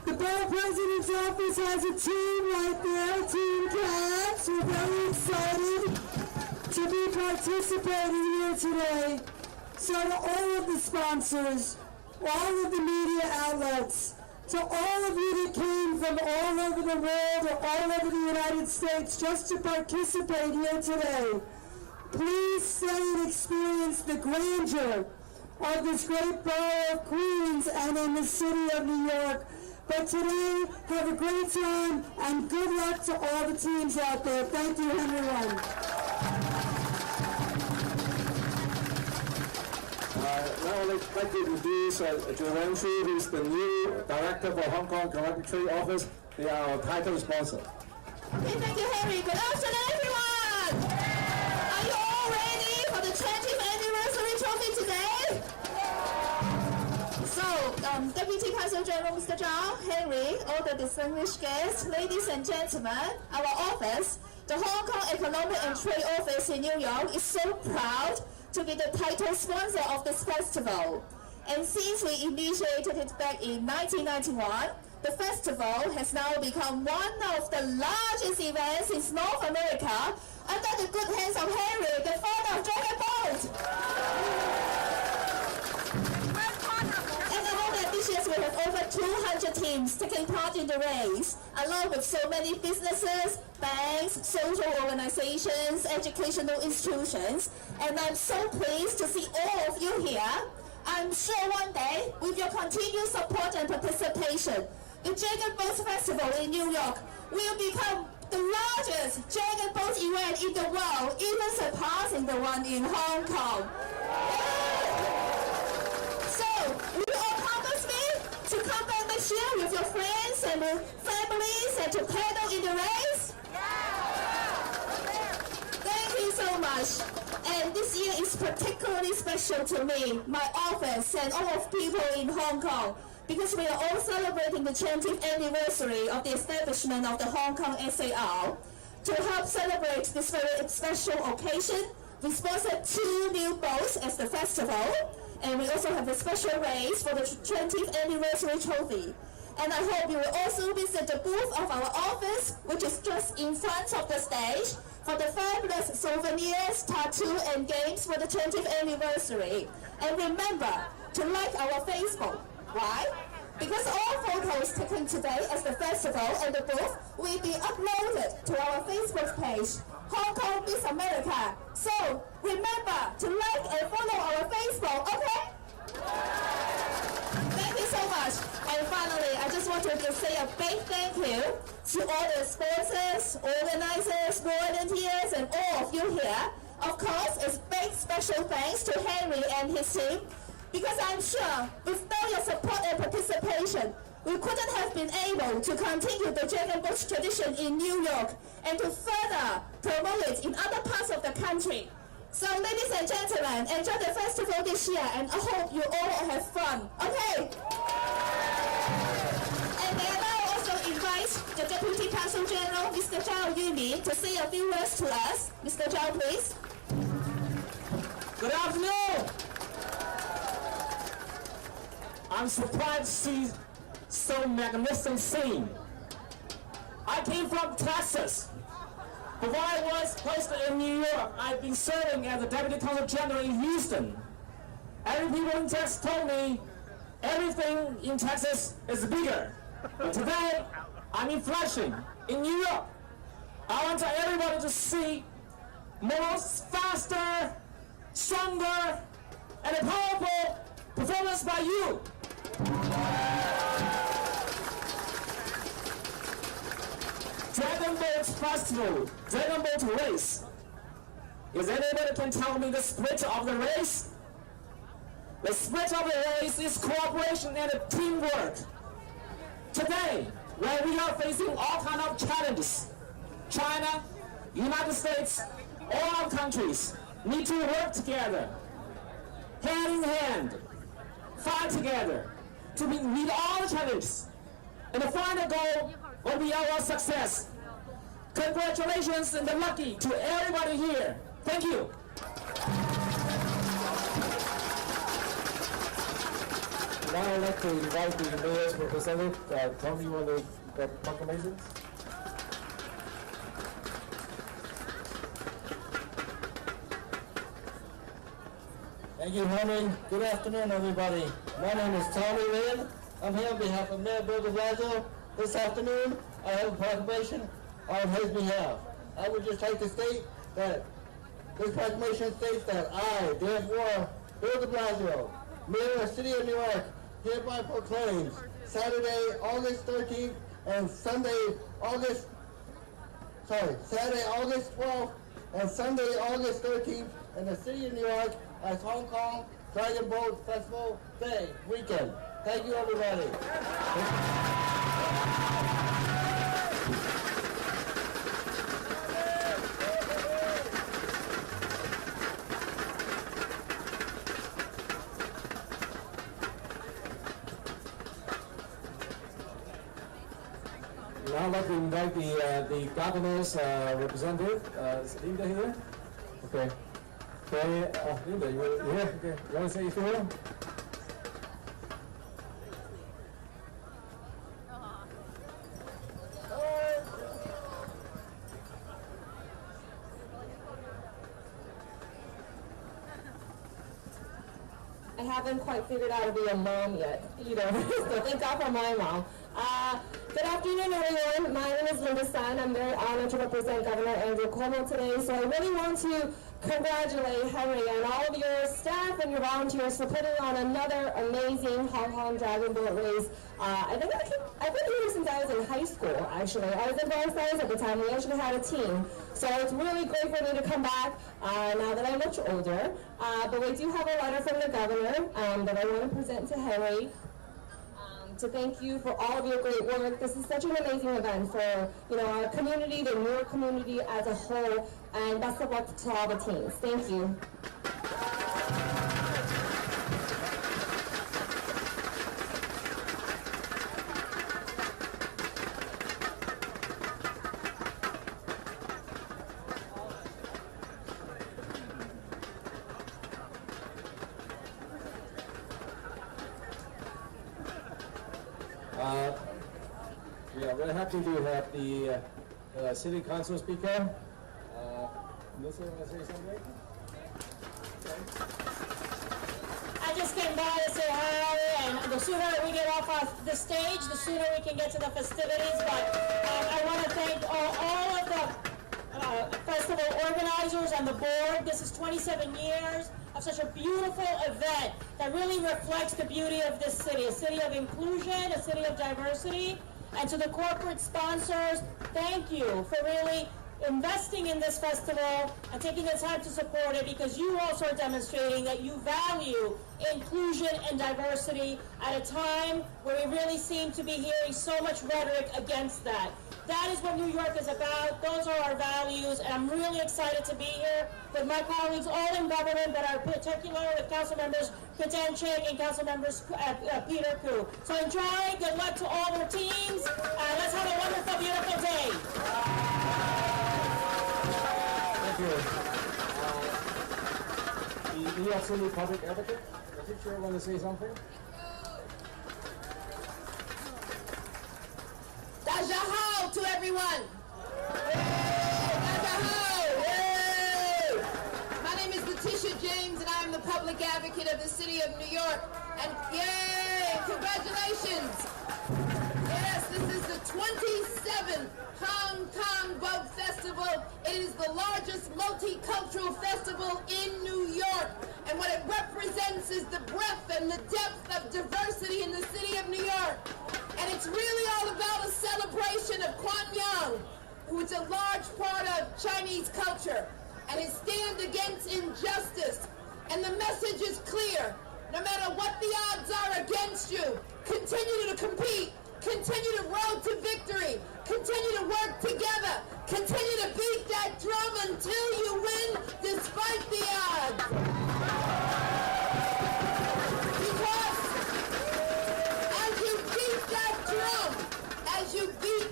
The borough president's office has a team right there, Team Cats. We're very excited to be participating here today. So to all of the sponsors, all of the media outlets, to all of you that came from all over the world or all over the United States just to participate here today, please stay and experience the grandeur of this great borough of Queens and in the city of New York. But today, have a great time and good luck to all the teams out there. Thank you, Henry Wong. Now I'd like to introduce Joanne Chu, who is the new director for Hong Kong Commercial Trade Office. They are our title sponsor. Okay, thank you, Henry. Good afternoon, everyone. Are you all ready for the 20th anniversary trophy today? So, Deputy Counsel General Mr. Zhao, Henry, all the distinguished guests, ladies and gentlemen, our office, the Hong Kong Economic and Trade Office in New York, is so proud to be the title sponsor of this festival. And since we initiated it back in 1991, the festival has now become one of the largest events in North America under the good hands of Henry, the father of Dragon Boat. And I know that this year we have over 200 teams taking part in the race, along with so many businesses, banks, social organizations, educational institutions. And I'm so pleased to see all of you here. I'm sure one day, with your continued support and participation, the Dragon Boat Festival in New York will become the largest dragon boat event in the world, even surpassing the one in Hong Kong. So, will you all come with me to come back next year with your friends and families and to paddle in the race? Thank you so much. And this year is particularly special to me, my office, and all of people in Hong Kong, because we are all celebrating the 20th anniversary of the establishment of the Hong Kong SAR. To help celebrate this very special occasion, we sponsored 2 new boats as the festival, and we also have a special race for the 20th anniversary trophy. And I hope you will also visit the booth of our office, which is just in front of the stage, for the fabulous souvenirs, tattoo, and games for the 20th anniversary. And remember to like our Facebook. Why? Because all photos taken today as the festival and the booth will be uploaded to our Facebook page, Hong Kong Miss America. So remember to like and follow our Facebook, okay? Thank you so much. And finally, I just want to say a big thank you to all the sponsors, organizers, volunteers, and all of you here. Of course, it's big special thanks to Henry and his team, because I'm sure without your support and participation, we couldn't have been able to continue the dragon boat tradition in New York and to further promote it in other parts of the country. So ladies and gentlemen, enjoy the festival this year, and I hope you all have fun. Okay? And may I now also invite the Deputy Consul General, Mr. Zhao Yumi, to say a few words to us. Mr. Zhao, please. Good afternoon. I'm surprised to see so magnificent scene. I came from Texas. Before I was posted in New York, I've been serving as the Deputy Consul General in Houston. Every people in Texas told me everything in Texas is bigger. But today, I'm in Flushing, in New York. I want everybody to see more faster, stronger, and a powerful performance by you. Dragon Boat Festival, Dragon Boat Race. Is anybody can tell me the spirit of the race? The spirit of the race is cooperation and teamwork. Today, when we are facing all kinds of challenges, China, United States, all our countries need to work together, hand in hand, fight together to meet all the challenges. And the final goal will be our success. Congratulations and lucky to everybody here. Thank you. Now I'd like to invite the mayor's representative. Tell me you want the proclamations. Thank you, Henry. Good afternoon, everybody. My name is Tommy Lynn. I'm here on behalf of Mayor Bill de Blasio. This afternoon, I have a proclamation on his behalf. I would just like to state that this proclamation states that I, therefore, Bill de Blasio, Mayor of the City of New York, hereby proclaims Saturday, August 13th and Saturday, August 12th and Sunday, August 13th in the City of New York as Hong Kong Dragon Boat Festival Day weekend. Thank you, everybody. Now I'd like to invite the governor's representative. Is Linda here? Okay. Okay, Linda, you here? Okay. You want to say a few words? I haven't quite figured out to be a mom yet, either. So thank God for my mom. Good afternoon, everyone. My name is Linda Stein. I'm very honored to represent Governor Andrew Cuomo today. So I really want to congratulate Henry and all of your staff and your volunteers for putting on another amazing Hong Kong Dragon Boat race. I've been here since I was in high school, actually. I was in Buenos at the time. We actually had a team. So it's really great for me to come back now that I'm much older. But we do have a letter from the governor that I want to present to Henry. To thank you for all of your great work. This is such an amazing event for our community, the New York community as a whole, and best of luck to all the teams. Thank you. We're happy to have the City Council Speaker. Melissa, want to say something? I just came by to say hi, and the sooner we get off the stage, the sooner we can get to the festivities. But I want to thank all of the festival organizers and the board. This is 27 years of such a beautiful event that really reflects the beauty of this city, a city of inclusion, a city of diversity. And to the corporate sponsors, thank you for really investing in this festival and taking the time to support it, because you also are demonstrating that you value inclusion and diversity at a time where we really seem to be hearing so much rhetoric against that. That is what New York is about. Those are our values, and I'm really excited to be here with my colleagues all in government, but are particular with Council Members Katan Chik and Council Members Peter Koo. So enjoy, good luck to all our teams, and let's have a wonderful, beautiful day. Thank you. The New York City Public Advocate, I think you want to say something? Dajahao to everyone. My name is Letitia James, and I'm the public advocate of the city of New York. And yay! Congratulations! Yes, this is the 27th Hong Kong Boat Festival. It is the largest multicultural festival in New York. And what it represents is the breadth and the depth of diversity in the city of New York. And it's really all about a celebration of Quan Yang, who is a large part of Chinese culture, and his stand against injustice. And the message is clear. No matter what the odds are against you, continue to compete, continue to road to victory, continue to work together, continue to beat that drum until you win despite the odds. Because as you beat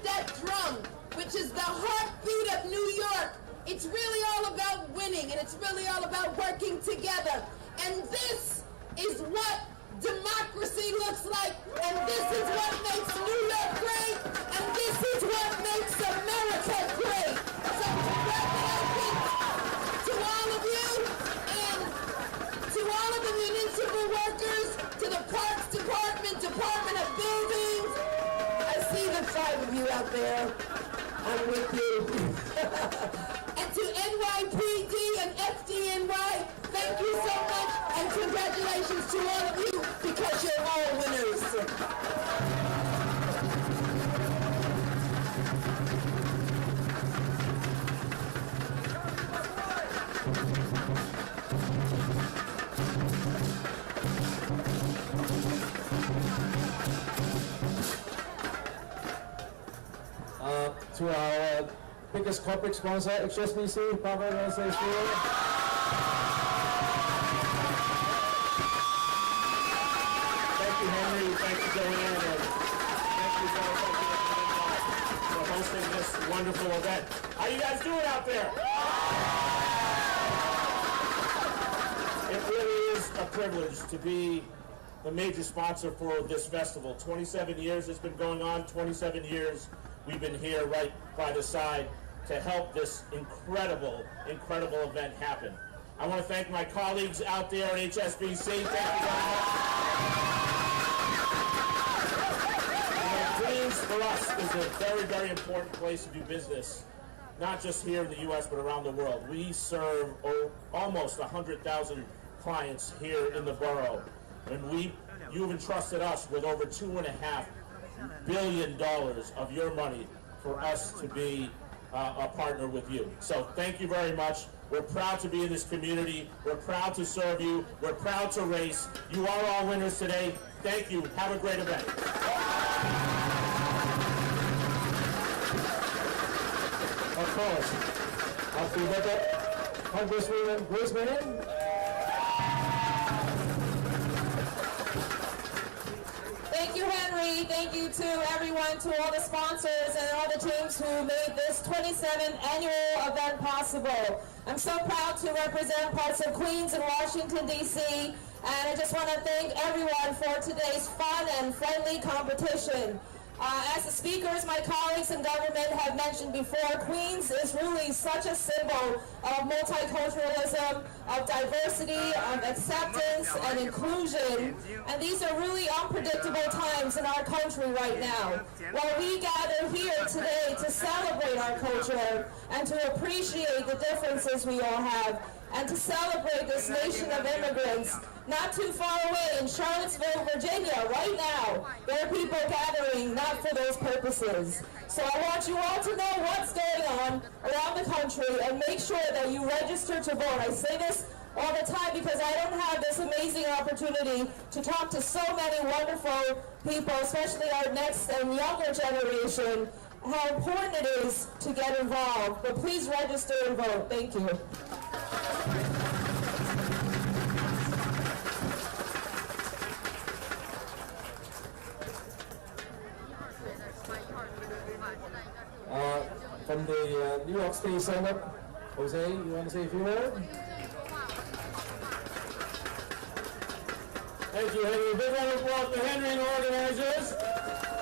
that drum, which is the heartbeat of New York, it's really all about winning, and it's really all about working together. And this is what democracy looks like, and this is what makes New York great, and this is what makes America great. So congratulations to all of you, and to all of the municipal workers, to the Parks Department, Department of Buildings. I see the 5 of you out there. I'm with you. And to NYPD and FDNY, thank you so much, and congratulations to all of you, because you're all winners. To our biggest corporate sponsor, HSBC, Barbara, want to say something? Thank you, Henry. Thank you, Joanne. And thank you for hosting this wonderful event. How you guys doing out there? It really is a privilege to be the major sponsor for this festival. 27 years it's been going on, 27 years we've been here right by the side to help this incredible, incredible event happen. I want to thank my colleagues out there at HSBC. Thank you very much. Queens, for us, is a very, very important place to do business. not just here in the U.S., but around the world. We serve almost 100,000 clients here in the borough, and you've entrusted us with over $2.5 billion of your money for us to be a partner with you. So thank you very much. We're proud to be in this community. We're proud to serve you. We're proud to race. You are all winners today. Thank you. Have a great event. Of course. Happy birthday, Congresswoman Grossman. Thank you, Henry. Thank you to everyone, to all the sponsors and all the teams who made this 27th annual event possible. I'm so proud to represent parts of Queens and Washington, D.C., and I just want to thank everyone for today's fun and friendly competition. As the speakers, my colleagues in government have mentioned before, Queens is really such a symbol of multiculturalism, of diversity, of acceptance and inclusion. And these are really unpredictable times in our country right now. While we gather here today to celebrate our culture and to appreciate the differences we all have, and to celebrate this nation of immigrants, not too far away in Charlottesville, Virginia, right now, there are people gathering not for those purposes. So I want you all to know what's going on around the country and make sure that you register to vote. I say this all the time because I don't have this amazing opportunity to talk to so many wonderful people, especially our next and younger generation, how important it is to get involved. But please register and vote. Thank you. From the New York State Senate, Jose, you want to say a few words? Thank you, Henry. Big round of applause for Henry and the organizers.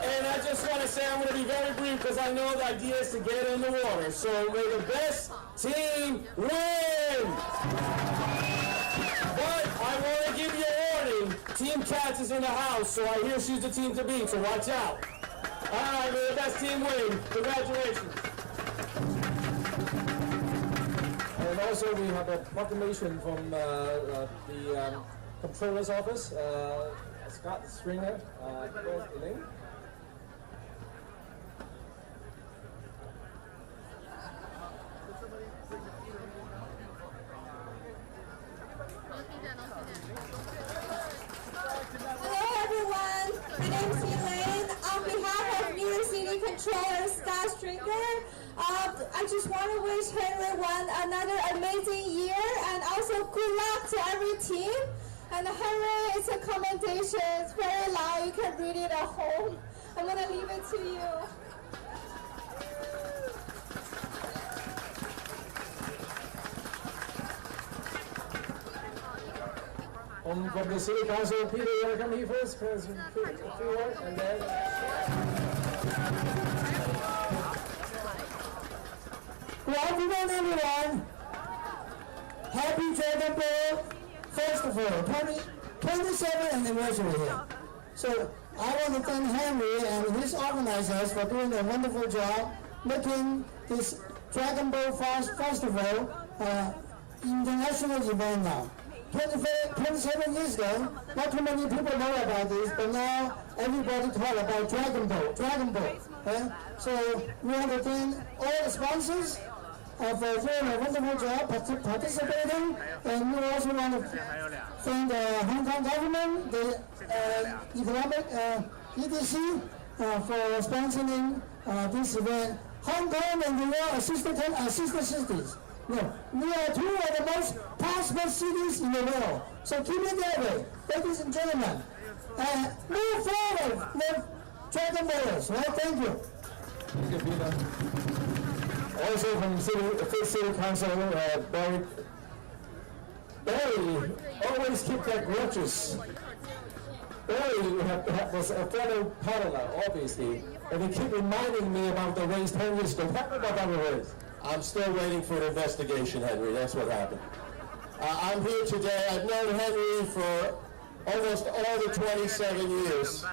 And I just want to say I'm going to be very brief because I know the idea is to get in the water. So may the best team win! But I want to give you a warning. Team Katz is in the house, so I hear she's the team to beat, so watch out. All right, may the best team win. Congratulations. And also we have a proclamation from the Comptroller's Office, Scott Stringer. Where's the name? Hello everyone, my name is Elaine. On behalf of New York City Controller Scott Stringer, I just want to wish Henry another amazing year and also good luck to every team. And Henry, it's a commendation. It's very long. You can read it at home. I'm going to leave it to you. From the City Council, Peter, you want to come here first? Because a few words, and then... Good afternoon, everyone. Happy Dragon Ball Festival, 27th anniversary here. So I want to thank Henry and his organizers for doing a wonderful job making this Dragon Ball Festival international event now. 27 years ago, not too many people know about this, but now everybody talk about Dragon Ball. So we want to thank all the sponsors for doing a wonderful job participating, and we also want to thank the Hong Kong government, the economic EDC for sponsoring this event. Hong Kong and New York are sister cities. No, we are two of the most prosperous cities in the world. So keep it that way, ladies and gentlemen. Move forward with Dragon Ballers. Well, thank you. Thank you, Peter. Also from Fifth City Council, Barry always keep that grudges. Barry was a fellow paddler, obviously, and he keep reminding me about the race 10 years ago. Tell me about that race. I'm still waiting for an investigation, Henry. That's what happened. I'm here today. I've known Henry for almost all the 27 years.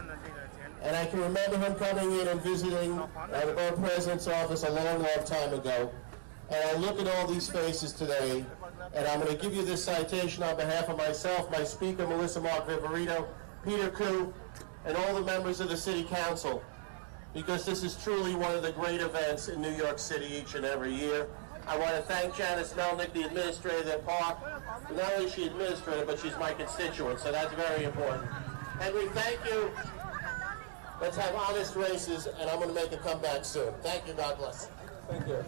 And I can remember him coming in and visiting the Borough President's office a long, long time ago. And I look at all these faces today, and I'm going to give you this citation on behalf of myself, my speaker, Melissa Mark Viverito, Peter Koo, and all the members of the City Council, because this is truly one of the great events in New York City each and every year. I want to thank Janice Melnick, the administrator of the park. Not only is she administrator, but she's my constituent, so that's very important. Henry, thank you. Let's have honest races, and I'm going to make a comeback soon. Thank you. God bless. Thank you.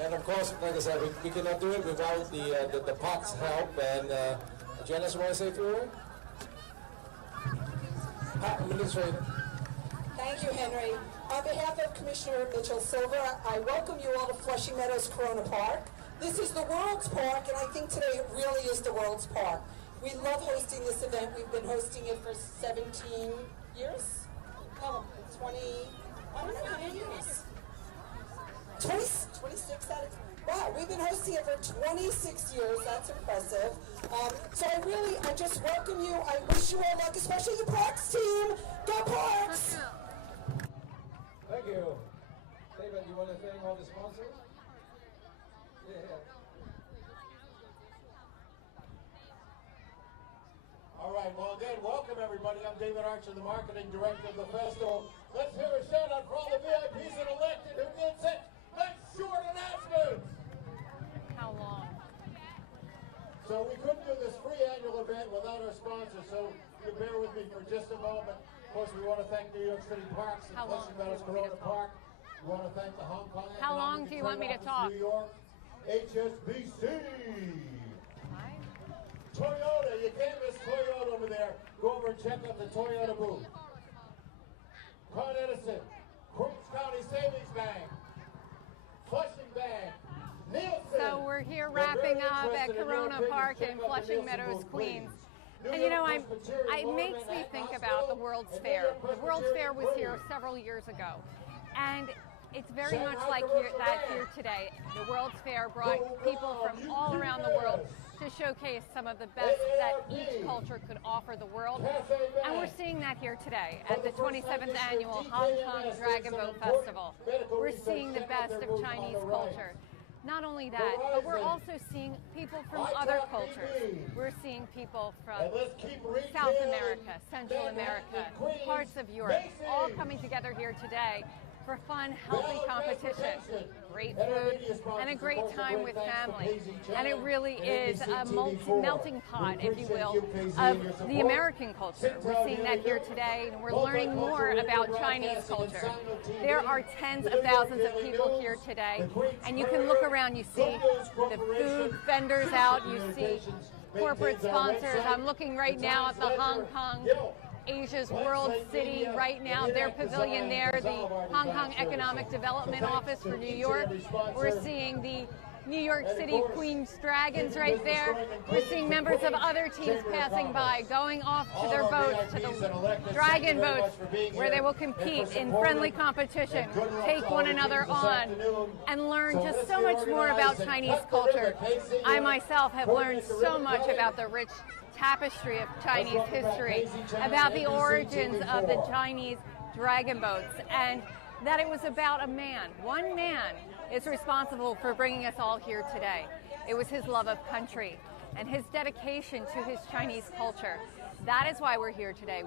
And of course, like I said, we cannot do it without the park's help. And Janice, you want to say a few words? Administrator. Thank you, Henry. On behalf of Commissioner Mitchell Silver, I welcome you all to Flushing Meadows Corona Park. This is the world's park, and I think today it really is the world's park. We love hosting this event. We've been hosting it for 17 years? No, 20, I don't know how many years. 26 out of, wow, we've been hosting it for 26 years. That's impressive. So I just welcome you. I wish you all luck, especially the Parks team. Go Parks! Thank you. David, you want to thank all the sponsors? Yeah. All right, well, again, welcome everybody. I'm David Archer, the marketing director of the festival. Let's hear a shout out for all the VIPs and elected who did such nice short announcements. How long? So we couldn't do this free annual event without our sponsors, so you bear with me for just a moment. Of course, we want to thank New York City Parks and Flushing Meadows Corona Park. We want to thank the Hong Kong How long do you want me to talk? New York, HSBC. Toyota, you can't miss Toyota over there. Go over and check out the Toyota booth. Con Edison, Queens County Savings Bank, Flushing Bank, Nielsen. So we're here wrapping up at Corona Park in Flushing Meadows, Queens. And you know, it makes me think about the World's Fair. The World's Fair was here several years ago. And it's very much like that here today. The World's Fair brought people from all around the world to showcase some of the best that each culture could offer the world. And we're seeing that here today at the 27th Annual Hong Kong Dragon Boat Festival. We're seeing the best of Chinese culture. Not only that, but we're also seeing people from other cultures. We're seeing people from South America, Central America, parts of Europe, all coming together here today for fun, healthy competition, great food, and a great time with family. And it really is a melting pot, if you will, of the American culture. We're seeing that here today, and we're learning more about Chinese culture. There are tens of thousands of people here today, and you can look around, you see the food vendors out, you see corporate sponsors. I'm looking right now at the Hong Kong Asia's World City right now, their pavilion there, the Hong Kong Economic Development Office for New York. We're seeing the New York City Queen's Dragons right there. We're seeing members of other teams passing by, going off to their boats, to the dragon boats, where they will compete in friendly competition, take one another on, and learn just so much more about Chinese culture. I myself have learned so much about the rich tapestry of Chinese history, about the origins of the Chinese dragon boats, and that it was about a man. One man is responsible for bringing us all here today. It was his love of country and his dedication to his Chinese culture. That is why we're here today.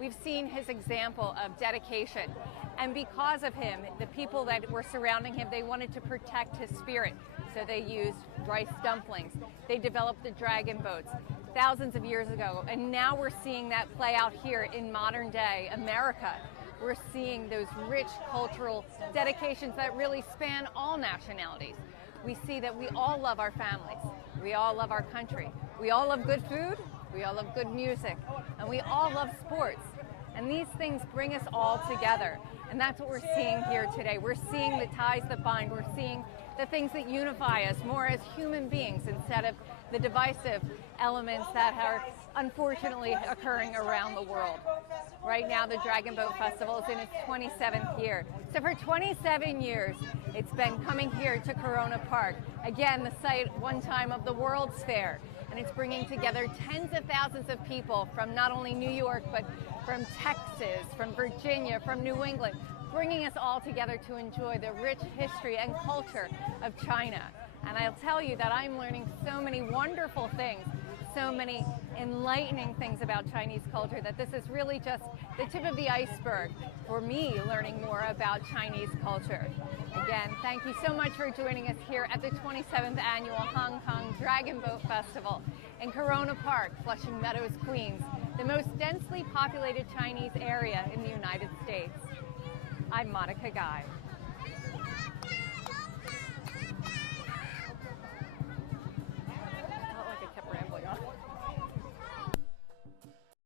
We've seen his example of dedication, and because of him, the people that were surrounding him, they wanted to protect his spirit, so they used rice dumplings. They developed the dragon boats thousands of years ago, and now we're seeing that play out here in modern day America. We're seeing those rich cultural dedications that really span all nationalities. We see that we all love our families, we all love our country, we all love good food, we all love good music, and we all love sports. And these things bring us all together, and that's what we're seeing here today. We're seeing the ties that bind, we're seeing the things that unify us more as human beings instead of the divisive elements that are unfortunately occurring around the world. Right now, the Dragon Boat Festival is in its 27th year. So for 27 years, it's been coming here to Corona Park. Again, the site one time of the World's Fair. And it's bringing together tens of thousands of people from not only New York, but from Texas, from Virginia, from New England, bringing us all together to enjoy the rich history and culture of China. And I'll tell you that I'm learning so many wonderful things, so many enlightening things about Chinese culture, that this is really just the tip of the iceberg for me learning more about Chinese culture. Again, thank you so much for joining us here at the 27th Annual Hong Kong Dragon Boat Festival in Corona Park, Flushing Meadows, Queens, the most densely populated Chinese area in the United States. I'm Monica Guy.